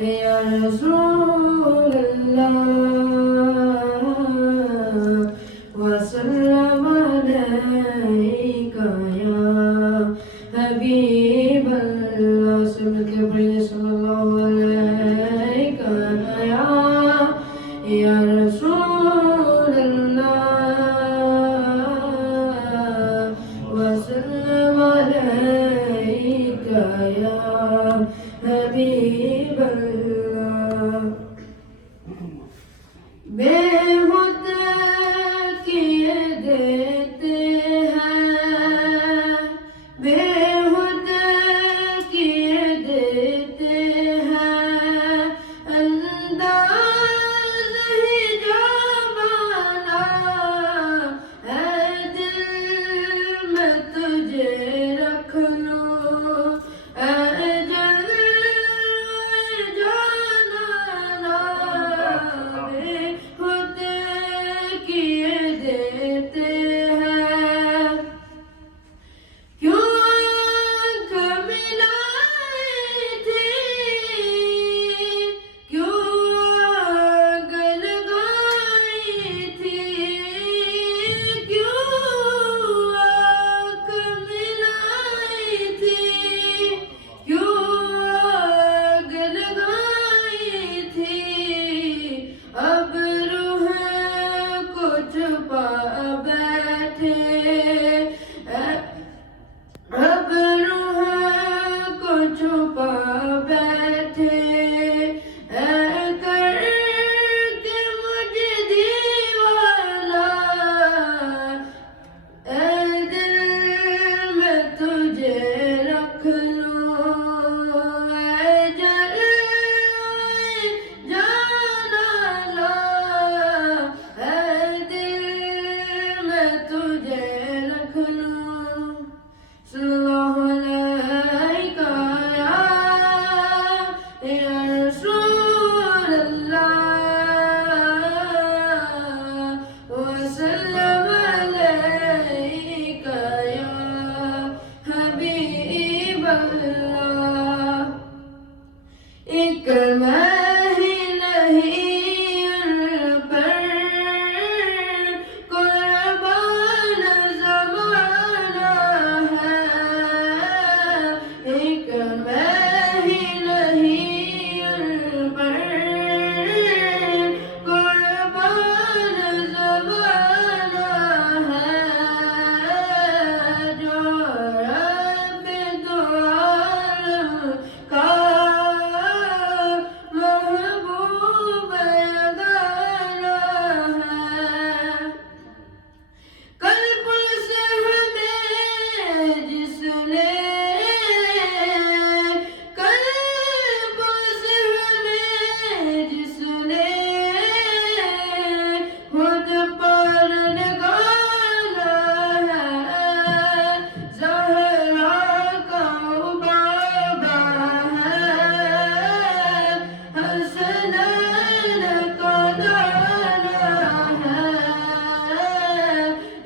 یا رسول اللہ وسلم علیکہ یا حبیب اللہ سب کے پڑھیں صلی اللہ علیکہ یا رسول اللہ وسلم علیکہ یا حبیب اللہ بے خود کیے دیتے ہیں بے خود کیے دیتے ہیں انداز ہی جوابانا اے دل میں تجھے رکھ لوں اے اب روح کو چھپا بیٹھے اے کر کے مجھے دیوانہ اے دل میں تجھے رکھ لوں اے جلوے جانانا اے دل میں تجھے رکھ لوں صلی اللہ علیکہ یا رسول اللہ وسلم علیکہ یا حبیب اللہ ایک میں ہی نہیں ان پر قربان زمانہ ہے ایک میں ہی نہیں ان پر قربان زمانہ ہے جو رب دو عالم کا محبوب یگانہ ہے کل پل سے ہمیں جس نے کل پل سے ہمیں جس نے خود پر نگانا ہے زہرا کا بابا ہے حسنین کا دانا ہے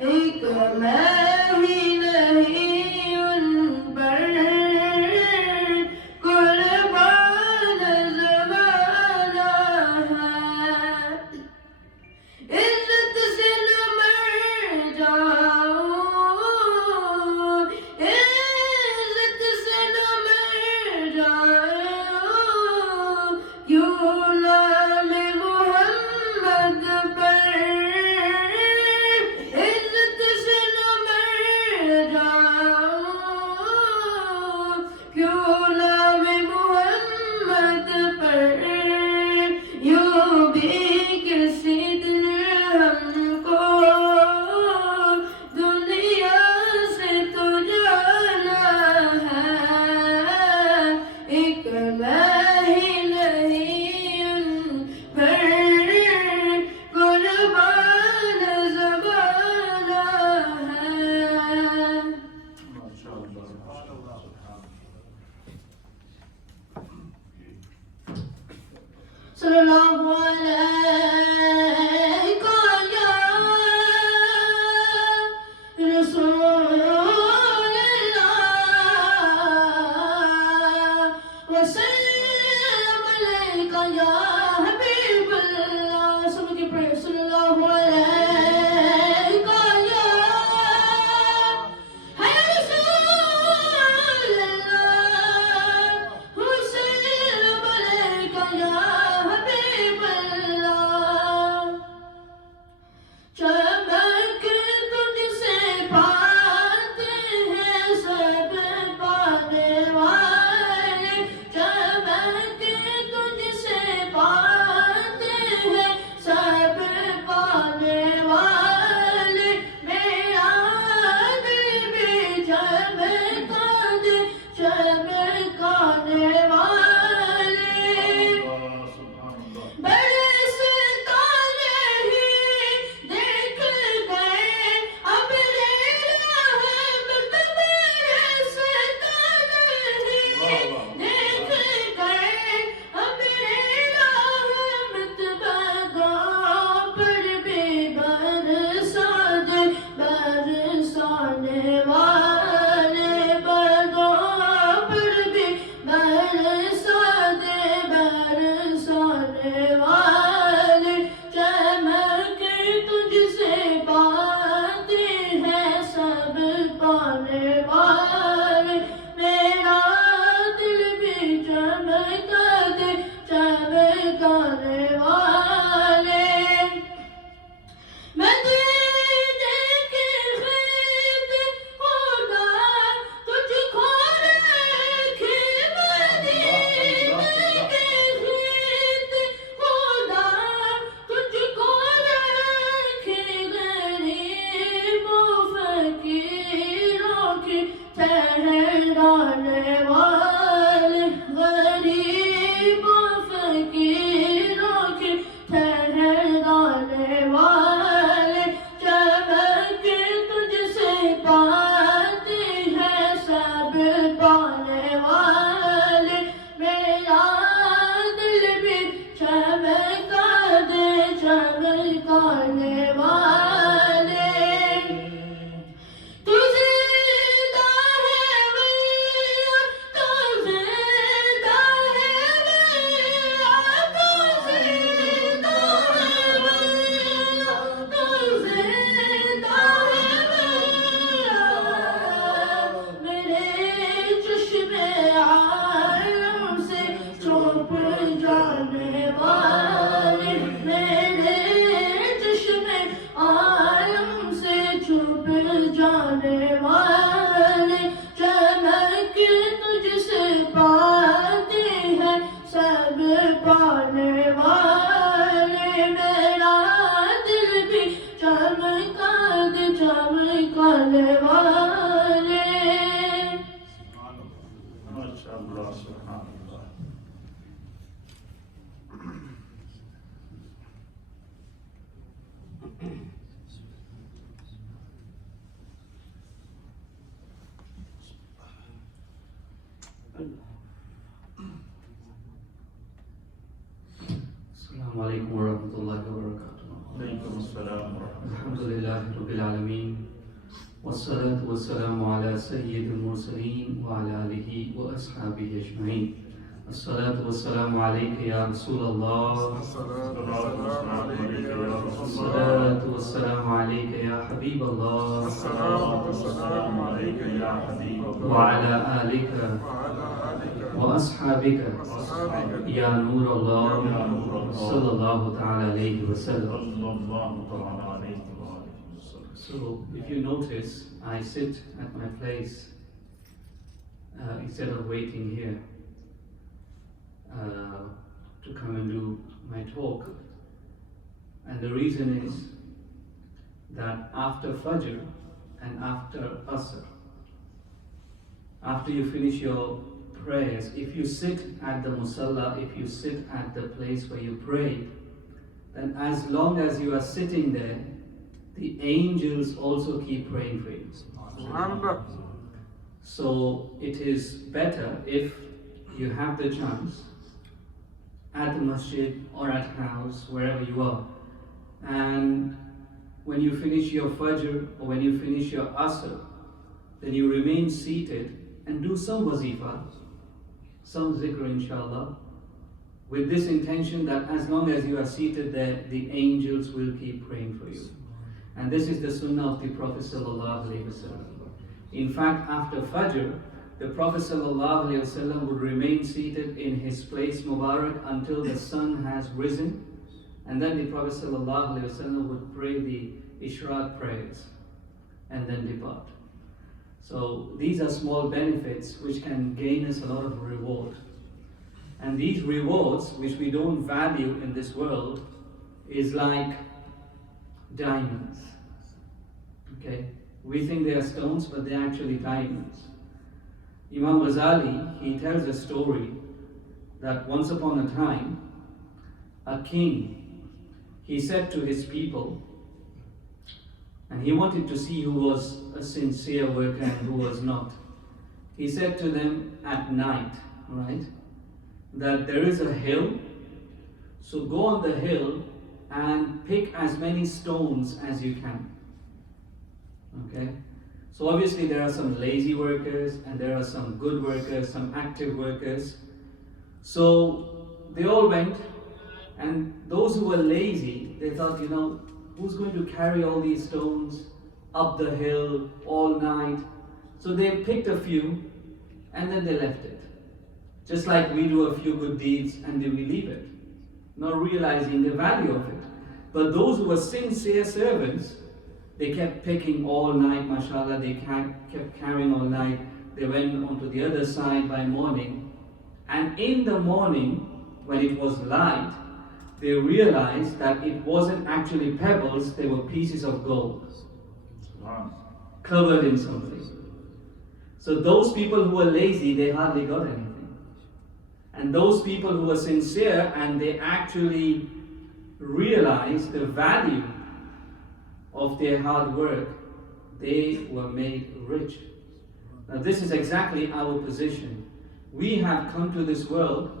ایک میں ہی نہیں ان پر قربان زمانہ ہے عزت سے نہ مر جاؤں عزت سے نہ مر جاؤں کیوں نام محمد پر عزت سے نہ مر جاؤں کیوں نام محمد پر یوں بھی کسی دن ہم کو دنیا سے تو جانا ہے ایک میں ہی نہیں ان پر قربان زمانہ ہے صلی اللہ علیکہ یا رسول اللہ وسلم علیکہ السلام علیکم ورحمۃ اللہ وبرکاتہ. وعلیکم السلام ورحمۃ الحمد للہ رب العالمین والصلاة والسلام علی سید المرسلین وعلی آلہ واصحابہ اجمعین. الصلاة والسلام علیک یا رسول اللہ. الصلاة والسلام علیک یا حبیب اللہ. وعلی آلک واصحابک یا نور اللہ صلی اللہ تعالی علیہ وسلم. So if you notice, I sit at my place instead of waiting here to come and do my talk. And the reason is that after Fajr and after Asr, after you finish your prayers, if you sit at the musalla, if you sit at the place where you pray, then as long as you are sitting there, the angels also keep praying for you. So it is better if you have the chance at the masjid or at house, wherever you are, and when you finish your Fajr or when you finish your Asr, then you remain seated and do some wazifa, some zikr inshallah, with this intention that as long as you are seated there, the angels will keep praying for you. And this is the sunnah of the Prophet sallallahu alaihi wasallam. In fact, after Fajr, the Prophet ﷺ would remain seated in his place Mubarak until the sun has risen, and then the Prophet ﷺ would pray the Ishraq prayers and then depart. So these are small benefits which can gain us a lot of reward. And these rewards, which we don't value in this world, is like diamonds. Okay? We think they are stones, but they're actually diamonds. Imam Ghazali, he tells a story that once upon a time, a king, he said to his people, and he wanted to see who was a sincere worker and who was not. He said to them at night, right, that there is a hill, so go on the hill and pick as many stones as you can. Okay? So obviously there are some lazy workers and there are some good workers, some active workers. So they all went, and those who were lazy, they thought, who's going to carry all these stones up the hill all night? So they picked a few and then they left it. Just like we do a few good deeds and then we leave it, not realizing the value of it. But those who were sincere servants, they kept picking all night, mashallah, they kept carrying all night. They went onto the other side by morning. And in the morning, when it was light, they realized that it wasn't actually pebbles, they were pieces of gold. Covered in something. So those people who were lazy, they hardly got anything. And those people who were sincere and they actually realized the value of their hard work, they were made rich. Now this is exactly our position. We have come to this world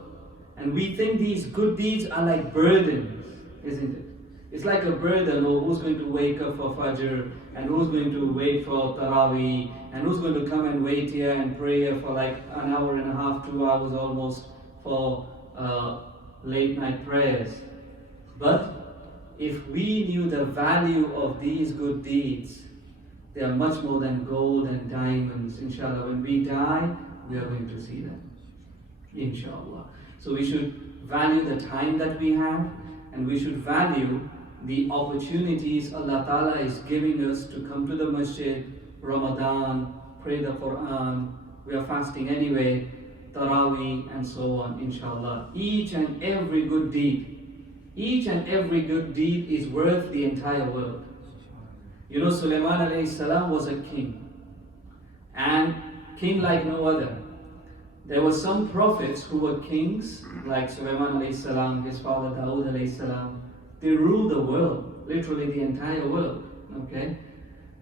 and we think these good deeds are like burdens, isn't it? It's like a burden, or who's going to wake up for Fajr, and who's going to wait for Taraweeh, and who's going to come and wait here and pray here for like an hour and a half, 2 hours almost for late night prayers. But if we knew the value of these good deeds, they are much more than gold and diamonds. Inshallah, when we die, we are going to see them. Inshallah. So we should value the time that we have, and we should value the opportunities Allah Ta'ala is giving us to come to the masjid, Ramadan, pray the Quran, we are fasting anyway, Taraweeh and so on, inshallah. Each and every good deed is worth the entire world. Sulaiman alayhi salam was a king, and king like no other. There were some prophets who were kings, like Sulaiman alayhi salam, his father Dawood alayhi salam. They ruled the world, literally the entire world. Okay,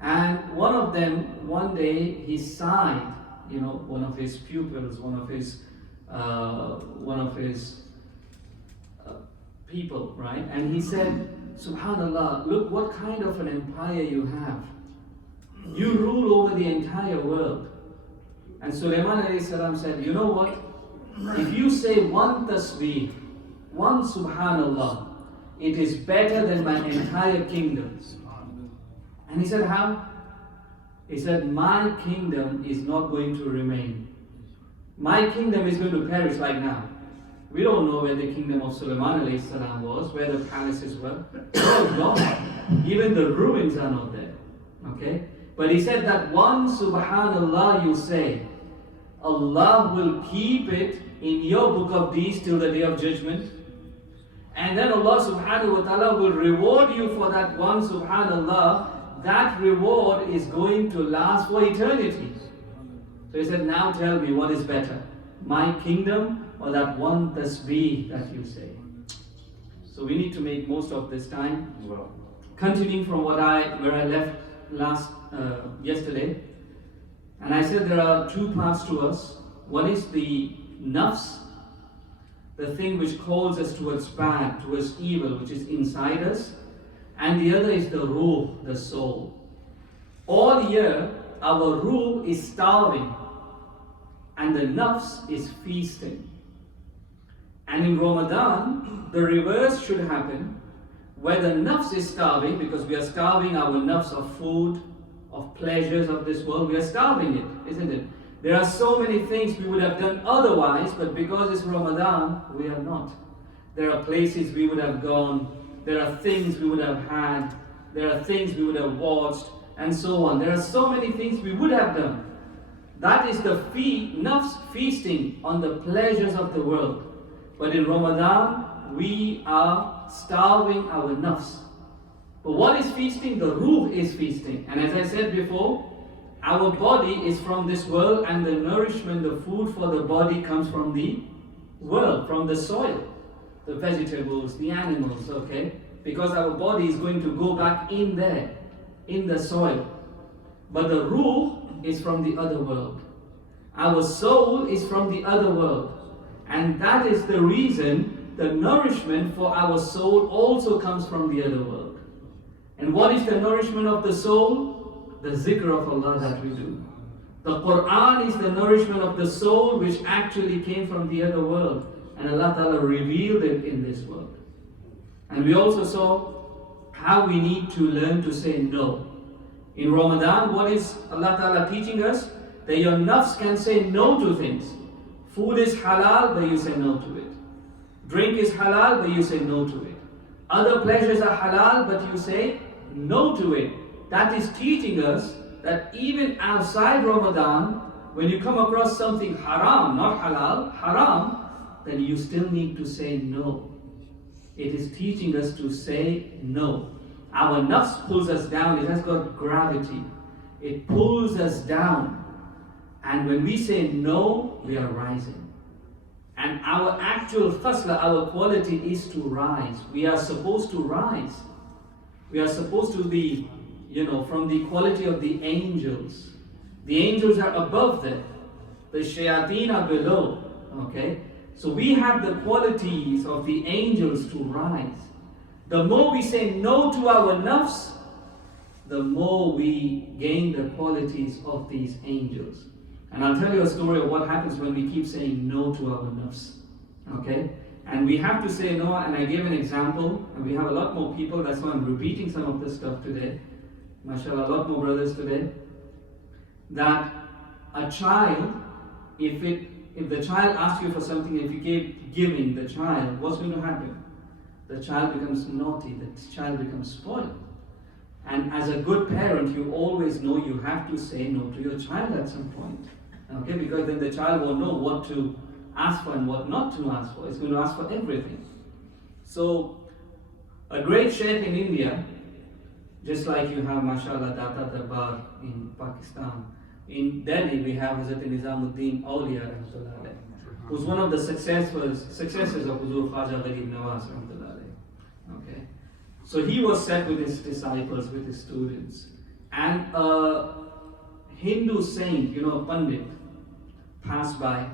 and one of them, one day, he sighed. One of his pupils, one of his people, right? And he said, Subhanallah, look what kind of an empire you have. You rule over the entire world. And Sulaiman alayhi salam said, you know what? If you say one tasbih, one Subhanallah, it is better than my entire kingdom. And he said, how? He said, my kingdom is not going to remain. My kingdom is going to perish like now. We don't know where the kingdom of Sulaiman alayhi salam was, where the palaces were. They're gone. Even the ruins are not there. Okay? But he said that one Subhanallah you say, Allah will keep it in your book of deeds till the day of judgment. And then Allah subhanahu wa ta'ala will reward you for that one Subhanallah. That reward is going to last for eternity. So he said, now tell me what is better, my kingdom or that one tasbih that you say. So we need to make most of this time. Continuing from where I left yesterday, and I said there are two parts to us. One is the nafs, the thing which calls us towards bad, towards evil, which is inside us, and the other is the ruh, the soul. All year, our ruh is starving, and the nafs is feasting. And And in Ramadan, the reverse should happen, where the nafs is starving, because we are starving our nafs of food, of pleasures of this world. We are starving it, isn't it? There are so many things we would have done otherwise, but because it's Ramadan, we are not. There are places we would have gone, there are things we would have had, there are things we would have watched, and so on. There are so many things we would have done. That is the nafs feasting on the pleasures of the world. But in Ramadan, we are starving our nafs. But what is feasting? The ruh is feasting. And as I said before, our body is from this world, and the nourishment, the food for the body comes from the world, from the soil, the vegetables, the animals, okay? Because our body is going to go back in there, in the soil. But the ruh is from the other world. Our soul is from the other world. And that is the reason the nourishment for our soul also comes from the other world. And what is the nourishment of the soul? The zikr of Allah that we do. The Quran is the nourishment of the soul, which actually came from the other world. And Allah Ta'ala revealed it in this world. And we also saw how we need to learn to say no. In Ramadan, what is Allah Ta'ala teaching us? That your nafs can say no to things. Food is halal, but you say no to it. Drink is halal, but you say no to it. Other pleasures are halal, but you say no to it. That is teaching us that even outside Ramadan, when you come across something haram, not halal, haram, then you still need to say no. It is teaching us to say no. Our nafs pulls us down. It has got gravity. It pulls us down. And when we say no, we are rising. And our actual khasla, our quality is to rise. We are supposed to rise. We are supposed to be, from the quality of the angels. The angels are above them. The shayateen are below. Okay? So we have the qualities of the angels to rise. The more we say no to our nafs, the more we gain the qualities of these angels. And I'll tell you a story of what happens when we keep saying no to our nafs. Okay? And we have to say no, and I gave an example, and we have a lot more people, that's why I'm repeating some of this stuff today. MashaAllah, a lot more brothers today. That a child, if the child asks you for something, if you keep giving the child, what's going to happen? The child becomes naughty, the child becomes spoiled. And as a good parent, you always know you have to say no to your child at some point. Okay, because then the child will know what to ask for and what not to ask for. It's going to ask for everything. So, a great sheikh in India, just like you have, mashallah, Data Darbar in Pakistan, in Delhi we have Hazrat Nizamuddin Awliya, who's one of the successors of Huzur Khaja Gharib Nawaz. Okay. So he was set with his disciples, with his students. And a Hindu saint, a Pandit, passed by.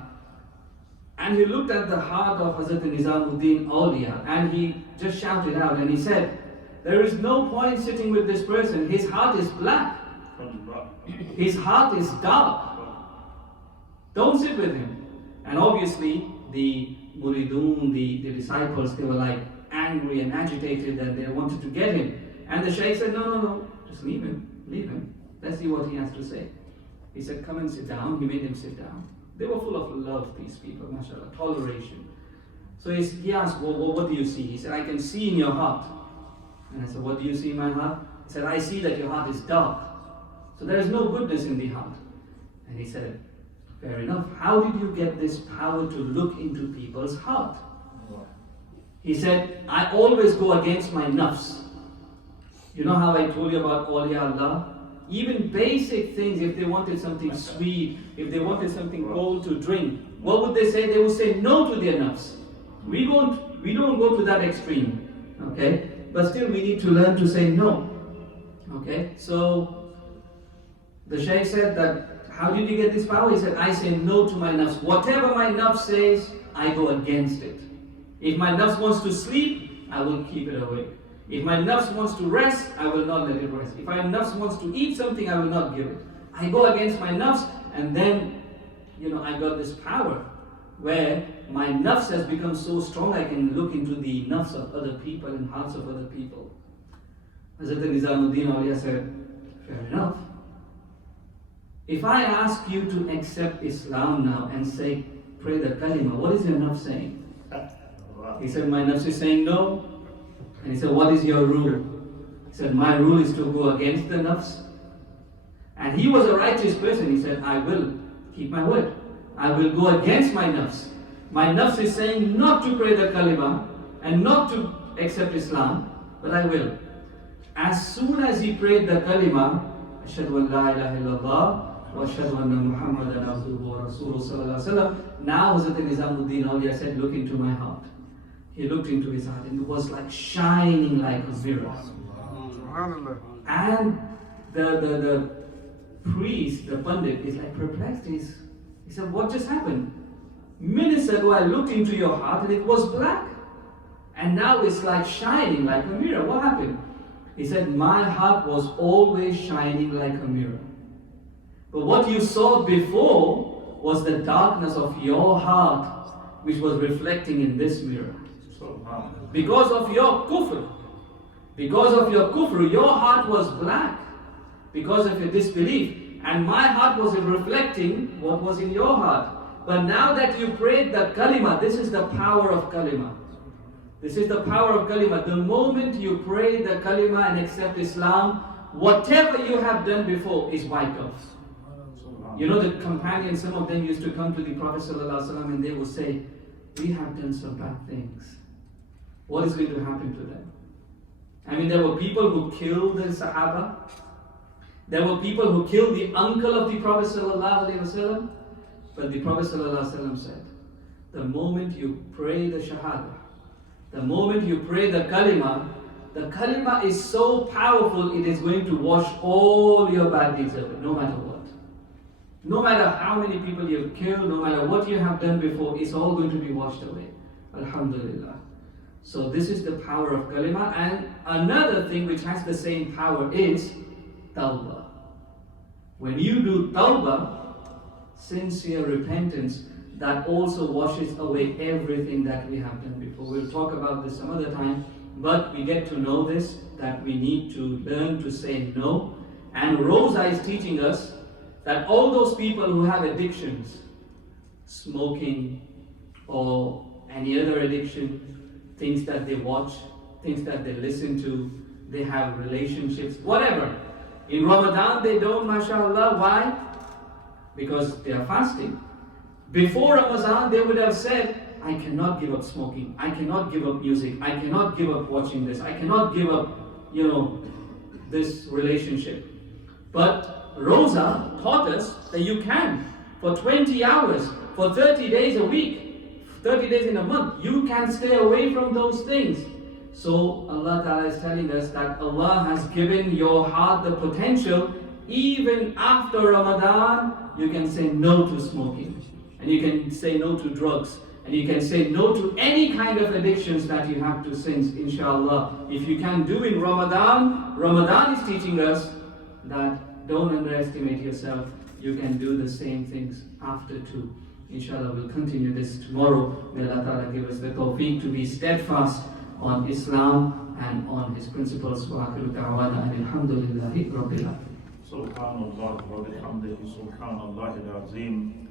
And he looked at the heart of Hazrat Nizamuddin Awliya, and he just shouted out and he said, there is no point sitting with this person. His heart is black. His heart is dark. Don't sit with him. And obviously the muridun, the disciples, they were like angry and agitated that they wanted to get him. And the Shaykh said, no, just leave him. Let's see what he has to say. He said, come and sit down. He made him sit down. They were full of love, these people, mashallah, toleration. So he asked, well, what do you see? He said, I can see in your heart. And I said, what do you see in my heart? He said, I see that your heart is dark. So there is no goodness in the heart. And he said, fair enough. How did you get this power to look into people's heart? He said, I always go against my nafs. You know how I told you about awliya Allah? Even basic things, if they wanted something sweet, if they wanted something cold to drink, what would they say? They would say no to their nafs. We don't go to that extreme. Okay? But still we need to learn to say no. Okay? So the Shaykh said that, how did you get this power? He said, I say no to my nafs. Whatever my nafs says, I go against it. If my nafs wants to sleep, I will keep it awake. If my nafs wants to rest, I will not let it rest. If my nafs wants to eat something, I will not give it. I go against my nafs, and then, I got this power where my nafs has become so strong I can look into the nafs of other people and hearts of other people. Hazrat Nizamuddin Auliya said, fair enough. If I ask you to accept Islam now and say, pray the kalima, what is your nafs saying? He said, my nafs is saying no. And he said, what is your rule? He said, my rule is to go against the nafs. And he was a righteous person. He said, I will keep my word. I will go against my nafs. My nafs is saying not to pray the kalima and not to accept Islam, but I will. As soon as he prayed the kalima, Ashhadu an la ilaha illallah wa ashhadu anna Muhammadan abduhu wa rasuluhu sallallahu alaihi wasallam. Now Hazrat Nizamuddin Auliya said, look into my heart. He looked into his heart and it was like shining like a mirror. And the priest, the pandit, is like perplexed. He said, what just happened? Minutes ago I looked into your heart and it was black. And now it's like shining like a mirror. What happened? He said, my heart was always shining like a mirror. But what you saw before was the darkness of your heart, which was reflecting in this mirror. Because of your kufr, your heart was black. Because of your disbelief. And my heart was reflecting what was in your heart. But now that you prayed the kalima, this is the power of kalima. This is the power of kalima. The moment you pray the kalima and accept Islam, whatever you have done before is wiped off. You know, the companions, some of them used to come to the Prophet ﷺ and they would say, we have done some bad things. What is going to happen to them? I mean, there were people who killed the Sahaba. There were people who killed the uncle of the Prophet ﷺ. But the Prophet ﷺ said, the moment you pray the Shahada, the moment you pray the kalima is so powerful, it is going to wash all your bad deeds away, no matter what. No matter how many people you have killed, no matter what you have done before, it's all going to be washed away. Alhamdulillah. So this is the power of kalima. And another thing which has the same power is tawbah. When you do tawbah, sincere repentance, that also washes away everything that we have done before. We'll talk about this some other time, but we get to know this, that we need to learn to say no. And Rosa is teaching us that all those people who have addictions, smoking or any other addiction, things that they watch, things that they listen to, they have relationships, whatever. In Ramadan they don't, mashallah. Why? Because they are fasting. Before Ramadan they would have said, I cannot give up smoking, I cannot give up music, I cannot give up watching this, I cannot give up, this relationship. But Rosa taught us that you can. For 20 hours, for 30 days a week, 30 days in a month, you can stay away from those things. So Allah Ta'ala is telling us that Allah has given your heart the potential. Even after Ramadan, you can say no to smoking. And you can say no to drugs. And you can say no to any kind of addictions that you have to sins, inshallah. If you can do in Ramadan, Ramadan is teaching us that don't underestimate yourself. You can do the same things after too. Inshallah, we'll continue this tomorrow. May Allah Ta'ala give us the tawfiq to be steadfast on Islam and on His principles. Wa akhiru da'wana alhamdulillahi rabbil alamin. Subhanallah wa bihamdihi subhanallah al-azim.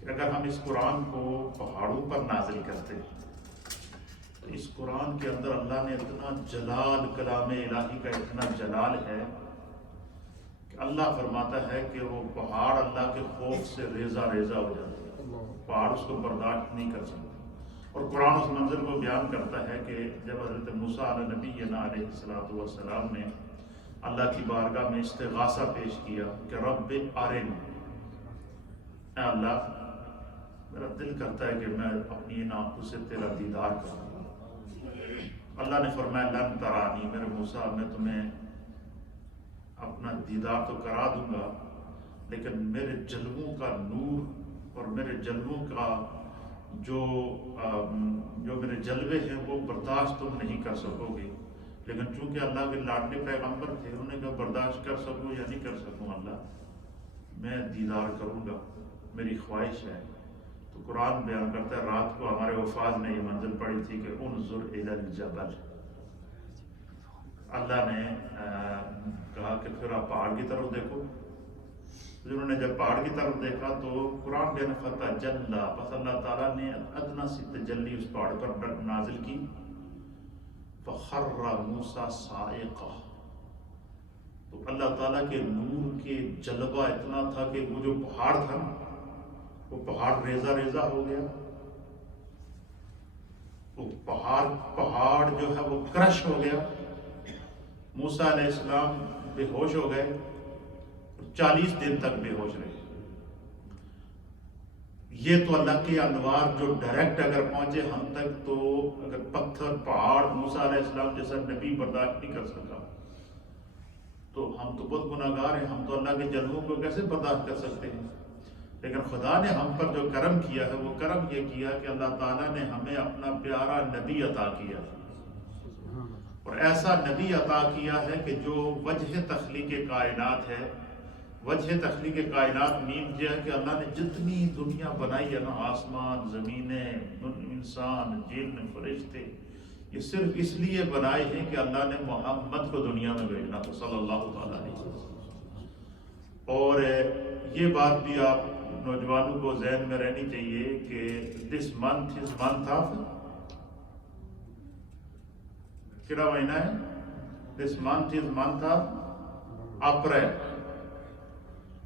کہ اگر ہم اس قرآن کو پہاڑوں پر نازل کرتے ہیں تو اس قرآن کے اندر اللہ نے اتنا جلال، کلام الہی کا اتنا جلال ہے کہ اللہ فرماتا ہے کہ وہ پہاڑ اللہ کے خوف سے ریزہ ریزہ ہو جاتے ہیں، پہاڑ اس کو برداشت نہیں کر سکتے۔ اور قرآن اس منظر کو بیان کرتا ہے کہ جب حضرت موسیٰ علیہ نبینا علیہ الصلوۃ والسلام نے اللہ کی بارگاہ میں استغاثہ پیش کیا کہ رب ارنی، اے اللہ میرا دل کرتا ہے کہ میں اپنی ان آنکھوں سے تیرا دیدار کروں۔ اللہ نے فرمایا لن ترانی، میرے موسیٰ میں تمہیں اپنا دیدار تو کرا دوں گا، لیکن میرے جلووں کا نور اور میرے جلووں کا جو میرے جلوے ہیں وہ برداشت تم نہیں کر سکو گے۔ لیکن چونکہ اللہ کے لاڈلے پیغمبر تھے، انہوں نے کہا برداشت کر سکوں یا نہیں کر سکوں اللہ، میں دیدار کروں گا، میری خواہش ہے۔ تو قرآن بیان کرتا ہے رات کو ہمارے حفاظ نے یہ منزل پڑھی تھی کہ انظر الی الجبل، اللہ نے کہا کہ پھر آپ پہاڑ کی طرف دیکھو۔ جنہوں نے جب پہاڑ کی طرف دیکھا تو قرآن بیان فتح جلا، بس اللہ تعالیٰ نے ادنا سی تجلی اس پہاڑ پر نازل کی، فخر موسیٰ صاعقہ، تو اللہ تعالیٰ کے نور کے جلوہ اتنا تھا کہ وہ جو پہاڑ تھا وہ پہاڑ ریزہ ریزہ ہو گیا، وہ پہاڑ جو ہے وہ کرش ہو گیا۔ موسیٰ علیہ السلام بے ہوش ہو گئے، 40 دن تک بے ہوش رہے۔ یہ تو اللہ کے انوار جو ڈائریکٹ اگر پہنچے ہم تک، تو اگر پتھر پہاڑ موسیٰ علیہ السلام جیسا نبی برداشت نہیں کر سکا تو ہم تو بہت گناہگار ہیں، ہم تو اللہ کے جلووں کو کیسے برداشت کر سکتے ہیں؟ لیکن خدا نے ہم پر جو کرم کیا ہے وہ کرم یہ کیا کہ اللہ تعالیٰ نے ہمیں اپنا پیارا نبی عطا کیا، اور ایسا نبی عطا کیا ہے کہ جو وجہ تخلیق کائنات ہے۔ وجہ تخلیق کائنات مین یہ ہے کہ اللہ نے جتنی دنیا بنائی ہے نا، آسمان، زمینیں، انسان، جن، فرشتے، یہ صرف اس لیے بنائے ہیں کہ اللہ نے محمد کو دنیا میں بھیجنا تھا صلی اللہ تعالیٰ علیہ وسلم۔ اور یہ بات بھی آپ نوجوانوں کو ذہن میں رہنی چاہیے کہ this month is month of, کیا مہینہ ہے؟ This month is month of April.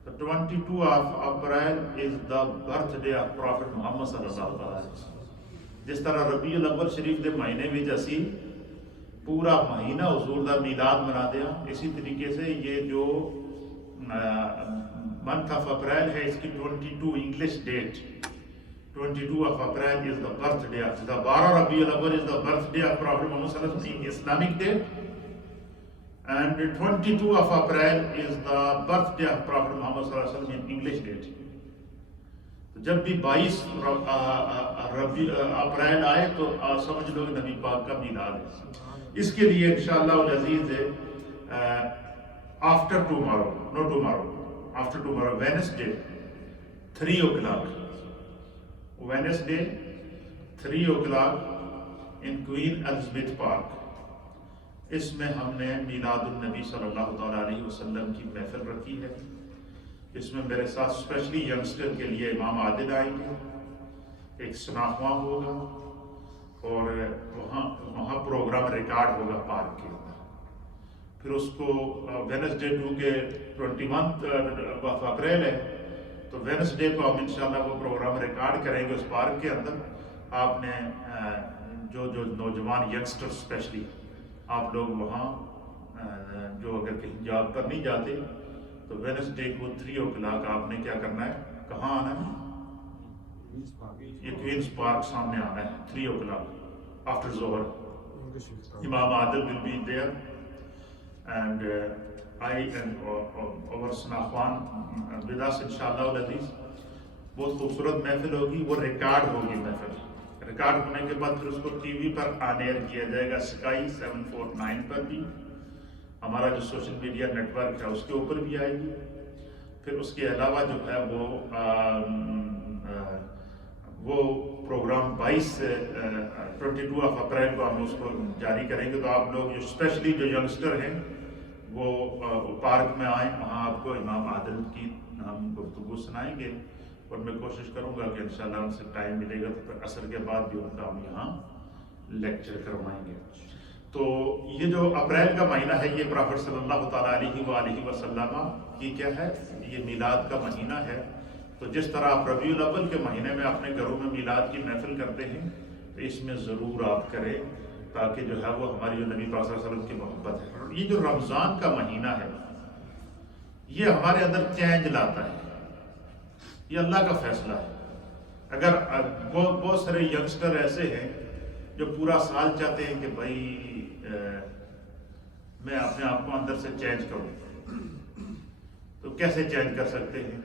The 22 of April is the birthday of Prophet Muhammad صلی اللہ علیہ وسلم۔ جس طرح ربیع الاول شریف دے مہینے میں اسی پورا مہینہ حضور دا میلاد منا دیا، اسی طریقے سے یہ جو منتھ آف اپریل ہے اس کی 22 English date, 22 of April is the birthday of the 12 ربیع الاول is the birthday of Prophet Muhammad صلی اللہ علیہ وسلم in Islamic date, and 22 of April is the birthday of Prophet Muhammad صلی اللہ علیہ وسلم in English date۔ تو جب بھی 22 اپریل آئے تو سمجھ لو کہ نبی پاک کا میلاد ہے۔ اس کے لیے انشاءاللہ العزیز after tomorrow, no tomorrow, after tomorrow, Wednesday 3 o'clock, Wednesday 3 o'clock in Queen Elizabeth Park، اس میں ہم نے میلاد النبی صلی اللہ تعالیٰ علیہ وسلم کی محفل رکھی ہے۔ اس میں میرے ساتھ اسپیشلی ینگسٹر کے لیے امام عادل آئیں گے، ایک سناخواں ہوگا، اور وہاں پروگرام ریکارڈ ہوگا پارک کے اندر۔ پھر اس کو وینسڈے 2 کے 21 اپریل ہے، تو وینسڈے کو ہم انشاءاللہ وہ پروگرام ریکارڈ کریں گے اس پارک کے اندر۔ آپ نے جو نوجوان ینگسٹر اسپیشلی آپ لوگ وہاں جو اگر کہیں جاب پر نہیں جاتے تو وینسڈے کو 3 o'clock آپ نے کیا کرنا ہے، کہاں آنا ہے؟ یہ کوئنز پارک سامنے آنا ہے 3 o'clock after ظہر۔ امام عادل will be there and I and our سناخوان with us انشاءاللہ العزیز۔ بہت خوبصورت محفل ہوگی، وہ ریکارڈ ہوگی محفل۔ ریکارڈ ہونے کے بعد پھر اس کو ٹی وی پر آن ایئر کیا جائے گا، سکائی 749 پر بھی، ہمارا جو سوشل میڈیا نیٹ ورک ہے اس کے اوپر بھی آئے گی۔ پھر اس کے علاوہ جو ہے وہ پروگرام 22 اپریل کو ہم اس کو جاری کریں گے۔ تو آپ لوگ جو اسپیشلی جو ینگسٹر ہیں وہ پارک میں آئیں، وہاں آپ کو امام عادل کی ہم گفتگو سنائیں گے، اور میں کوشش کروں گا کہ انشاءاللہ ان سے ٹائم ملے گا تو پھر عصر کے بعد بھی ان کا ہم یہاں لیکچر کروائیں گے. تو یہ جو اپریل کا مہینہ ہے یہ پرافٹ صلی اللہ تعالیٰ علیہ وآلہ وسلم کی کیا ہے، یہ میلاد کا مہینہ ہے. تو جس طرح آپ ربیع الاول کے مہینے میں اپنے گھروں میں میلاد کی محفل کرتے ہیں تو اس میں ضرور آپ کریں تاکہ جو ہے وہ ہماری جو نبی پاک صلی اللہ علیہ وسلم کی محبت ہے. اور یہ جو رمضان کا مہینہ ہے یہ ہمارے اندر چینج لاتا ہے، یہ اللہ کا فیصلہ ہے. اگر بہت سارے ینگسٹر ایسے ہیں جو پورا سال چاہتے ہیں کہ بھائی میں اپنے آپ کو اندر سے چینج کروں، تو کیسے چینج کر سکتے ہیں؟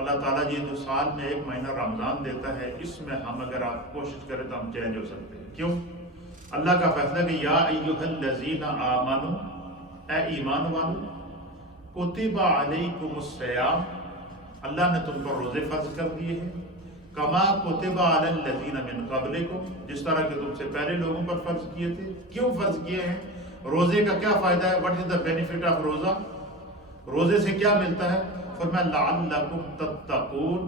اللہ تعالیٰ جی جو سال میں ایک مہینہ رمضان دیتا ہے اس میں ہم اگر آپ کوشش کریں تو ہم چینج ہو سکتے ہیں. کیوں؟ اللہ کا فیصلہ کہ یا ایھا الذین آمنوا، اے ایمان والو، کتب علیکم الصیام، اللہ نے تم پر روزے فرض کر دیے ہیں، کما کتب علی الذین من قبلکم، جس طرح کہ تم سے پہلے لوگوں پر فرض کیے تھے. کیوں فرض کیے ہیں؟ روزے کا کیا فائدہ ہے؟ What is the benefit of روزہ؟ روزے سے کیا ملتا ہے؟ فرمایا لعلکم تتقون،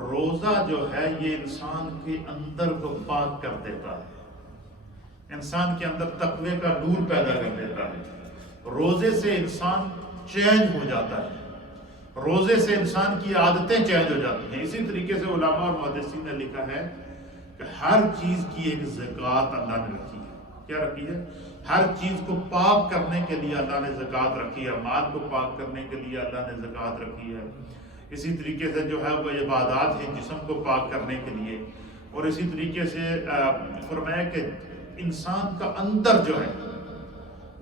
روزہ جو ہے یہ انسان کے اندر کو پاک کر دیتا ہے، انسان کے اندر تقوی کا نور پیدا کر دیتا ہے. روزے سے انسان چینج ہو جاتا ہے، روزے سے انسان کی عادتیں چینج ہو جاتی ہیں. اسی طریقے سے علماء اور محدثین نے لکھا ہے کہ ہر چیز کی ایک زکوٰۃ اللہ نے رکھی ہے. کیا رکھی ہے؟ ہر چیز کو پاک کرنے کے لیے اللہ نے زکوٰۃ رکھی ہے. مال کو پاک کرنے کے لیے اللہ نے زکوٰۃ رکھی ہے. اسی طریقے سے جو ہے وہ عبادات ہیں جسم کو پاک کرنے کے لیے. اور اسی طریقے سے فرمایا کہ انسان کا اندر جو ہے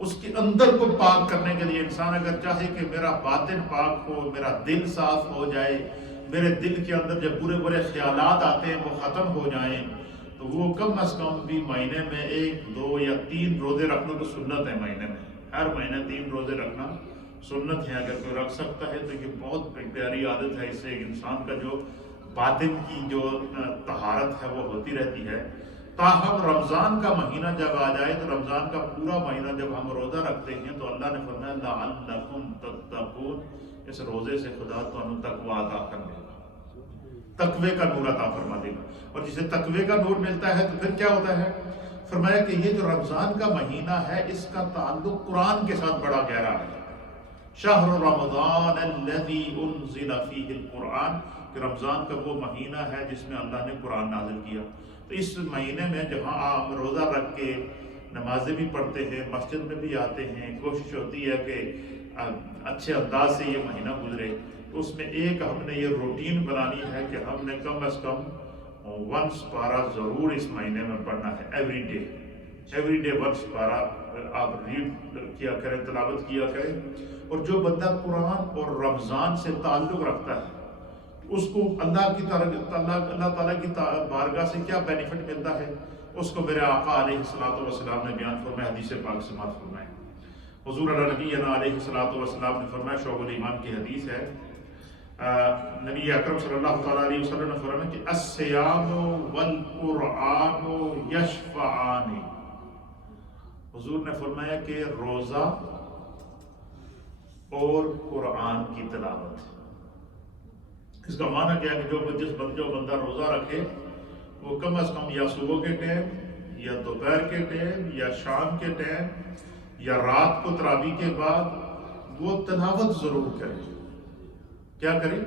اس کے اندر کو پاک کرنے کے لیے انسان اگر چاہے کہ میرا باطن پاک ہو، میرا دل صاف ہو جائے، میرے دل کے اندر جب برے برے خیالات آتے ہیں وہ ختم ہو جائیں، تو وہ کم از کم بھی مہینے میں 1، 2 یا 3 روزے رکھنا تو سنت ہے. مہینے میں ہر مہینے 3 روزے رکھنا سنت ہے. اگر کوئی رکھ سکتا ہے تو یہ بہت پیاری عادت ہے. اس سے انسان کا جو باطن کی جو طہارت ہے وہ ہوتی رہتی ہے. تاہم رمضان کا مہینہ جب آ جائے تو رمضان کا پورا مہینہ جب ہم روزہ رکھتے ہیں تو اللہ نے فرمایا لعلکم تتقون، اس روزے سے خدا تمہیں تقوی عطا کر دے گا، تقوی کا نور عطا فرما دے گا. اور جسے تقوی کا نور ملتا ہے تو پھر کیا ہوتا ہے؟ فرمایا کہ یہ جو رمضان کا مہینہ ہے اس کا تعلق قرآن کے ساتھ بڑا گہرا ہے. شہر رمضان الذی انزل فیہ القرآن، کہ رمضان کا وہ مہینہ ہے جس میں اللہ نے قرآن نازل کیا. تو اس مہینے میں جہاں آپ روزہ رکھ کے نمازیں بھی پڑھتے ہیں، مسجد میں بھی آتے ہیں، کوشش ہوتی ہے کہ اچھے انداز سے یہ مہینہ گزرے، تو اس میں ایک ہم نے یہ روٹین بنانی ہے کہ ہم نے کم از کم 1 پارہ ضرور اس مہینے میں پڑھنا ہے. ایوری ڈے 1 پارہ آپ ریڈ کیا کریں، تلاوت کیا کریں. اور جو بندہ قرآن اور رمضان سے تعلق رکھتا ہے اس کو اللہ تعالیٰ کی بارگاہ سے کیا بینیفٹ ملتا ہے اس کو میرے آقا علیہ الصلوۃ والسلام نے بیان فرمایا. حدیث پاک سماعت فرمائے. حضور نبینا علیہ الصلوۃ والسلام نے فرمایا، شعب الایمان کی حدیث ہے، نبی اکرم صلی اللہ تعالیٰ علیہ وسلم نے فرمایا کہ الصیام والقرآن یشفعان. حضور نے فرمایا کہ روزہ اور قرآن کی تلاوت. اس کا معنی کیا ہے کہ جو بندہ روزہ رکھے وہ کم از کم یا صبح کے ٹائم یا دوپہر کے ٹائم یا شام کے ٹائم یا رات کو تراویح کے بعد وہ تلاوت ضرور کرے. کیا کرے؟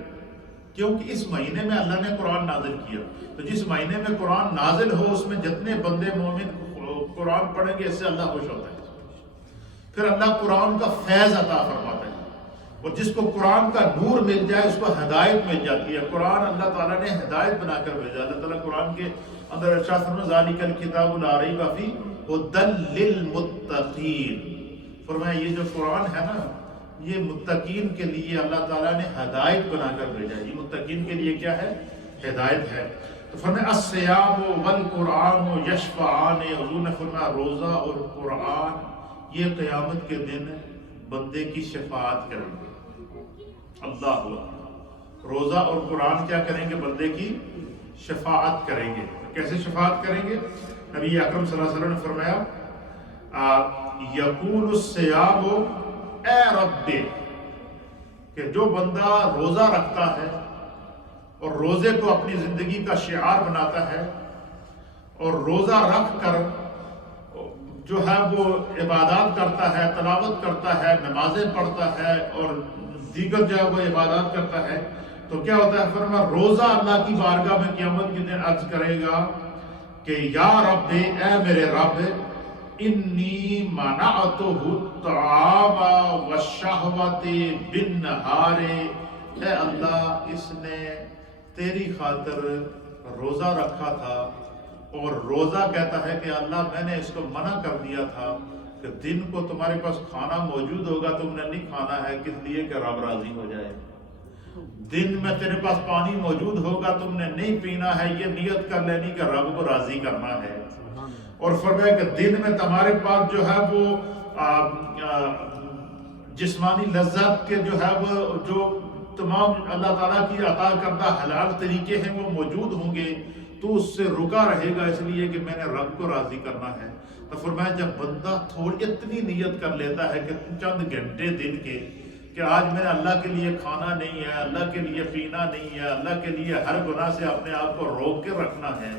کیونکہ اس مہینے میں اللہ نے قرآن نازل کیا. تو جس مہینے میں قرآن نازل ہو اس میں جتنے بندے مومن قرآن پڑھیں گے اس سے اللہ خوش ہوتا ہے. پھر اللہ قرآن کا فیض عطا فرماتا ہے. اور جس کو قرآن کا نور مل جائے اس کو ہدایت مل جاتی ہے. قرآن اللہ تعالیٰ نے ہدایت بنا کر بھیجا. اللہ تعالیٰ قرآن کے اندر ارشاد فرمایا ذالک الکتاب لا ریب فیہ ھدی للمتقین. فرمایا یہ جو قرآن ہے نا یہ متقین کے لیے اللہ تعالیٰ نے ہدایت بنا کر بھیجا. یہ متقین کے لیے کیا ہے؟ ہدایت ہے. تو فرمایا الصیام والقرآن یشفعان. حضور نے فرمایا روزہ اور قرآن یہ قیامت کے دن بندے کی شفاعت کریں گے. اللہ اکبر. روزہ اور قرآن کیا کریں گے؟ بندے کی شفاعت کریں گے. کیسے شفاعت کریں گے؟ نبی اکرم صلی اللہ علیہ وسلم نے فرمایا یقول الصیام اے رب، کہ جو بندہ روزہ رکھتا ہے اور روزے کو اپنی زندگی کا شعار بناتا ہے اور روزہ رکھ کر جو ہے وہ عبادات کرتا ہے، تلاوت کرتا ہے، نمازیں پڑھتا ہے اور دیگر جو ہے وہ عبادات کرتا ہے، تو کیا ہوتا ہے؟ فرمایا روزہ اللہ کی بارگاہ میں قیامت کے دن عرض کرے گا کہ یا رب، اے میرے رب، انی منعتہ الطعام والشہوۃ بالنہار، اے اللہ اس نے تیری خاطر روزہ رکھا تھا اور روزہ کہتا ہے کہ اللہ میں نے اس کو منع کر دیا تھا کہ دن کو تمہارے پاس کھانا موجود ہوگا، تم نے نہیں کھانا ہے، کس لیے کہ رب راضی ہو جائے۔ دن میں تیرے پاس پانی موجود ہوگا، تم نے نہیں پینا ہے، یہ نیت کر لینی کہ رب کو راضی کرنا ہے۔ اور فرمایا کہ دن میں تمہارے پاس جو ہے وہ جسمانی لذت کے جو ہے وہ جو تمام اللہ تعالیٰ کی عطا کردہ حلال طریقے ہیں وہ موجود ہوں گے، تو اس سے رکا رہے گا اس لیے کہ میں نے رب کو راضی کرنا ہے۔ تو فرمایا جب بندہ تھوڑی اتنی نیت کر لیتا ہے کہ چند گھنٹے دن کے کہ آج میں نے اللہ کے لیے کھانا نہیں ہے، اللہ کے لیے پینا نہیں ہے، اللہ کے لیے ہر گناہ سے اپنے آپ کو روک کے رکھنا ہے،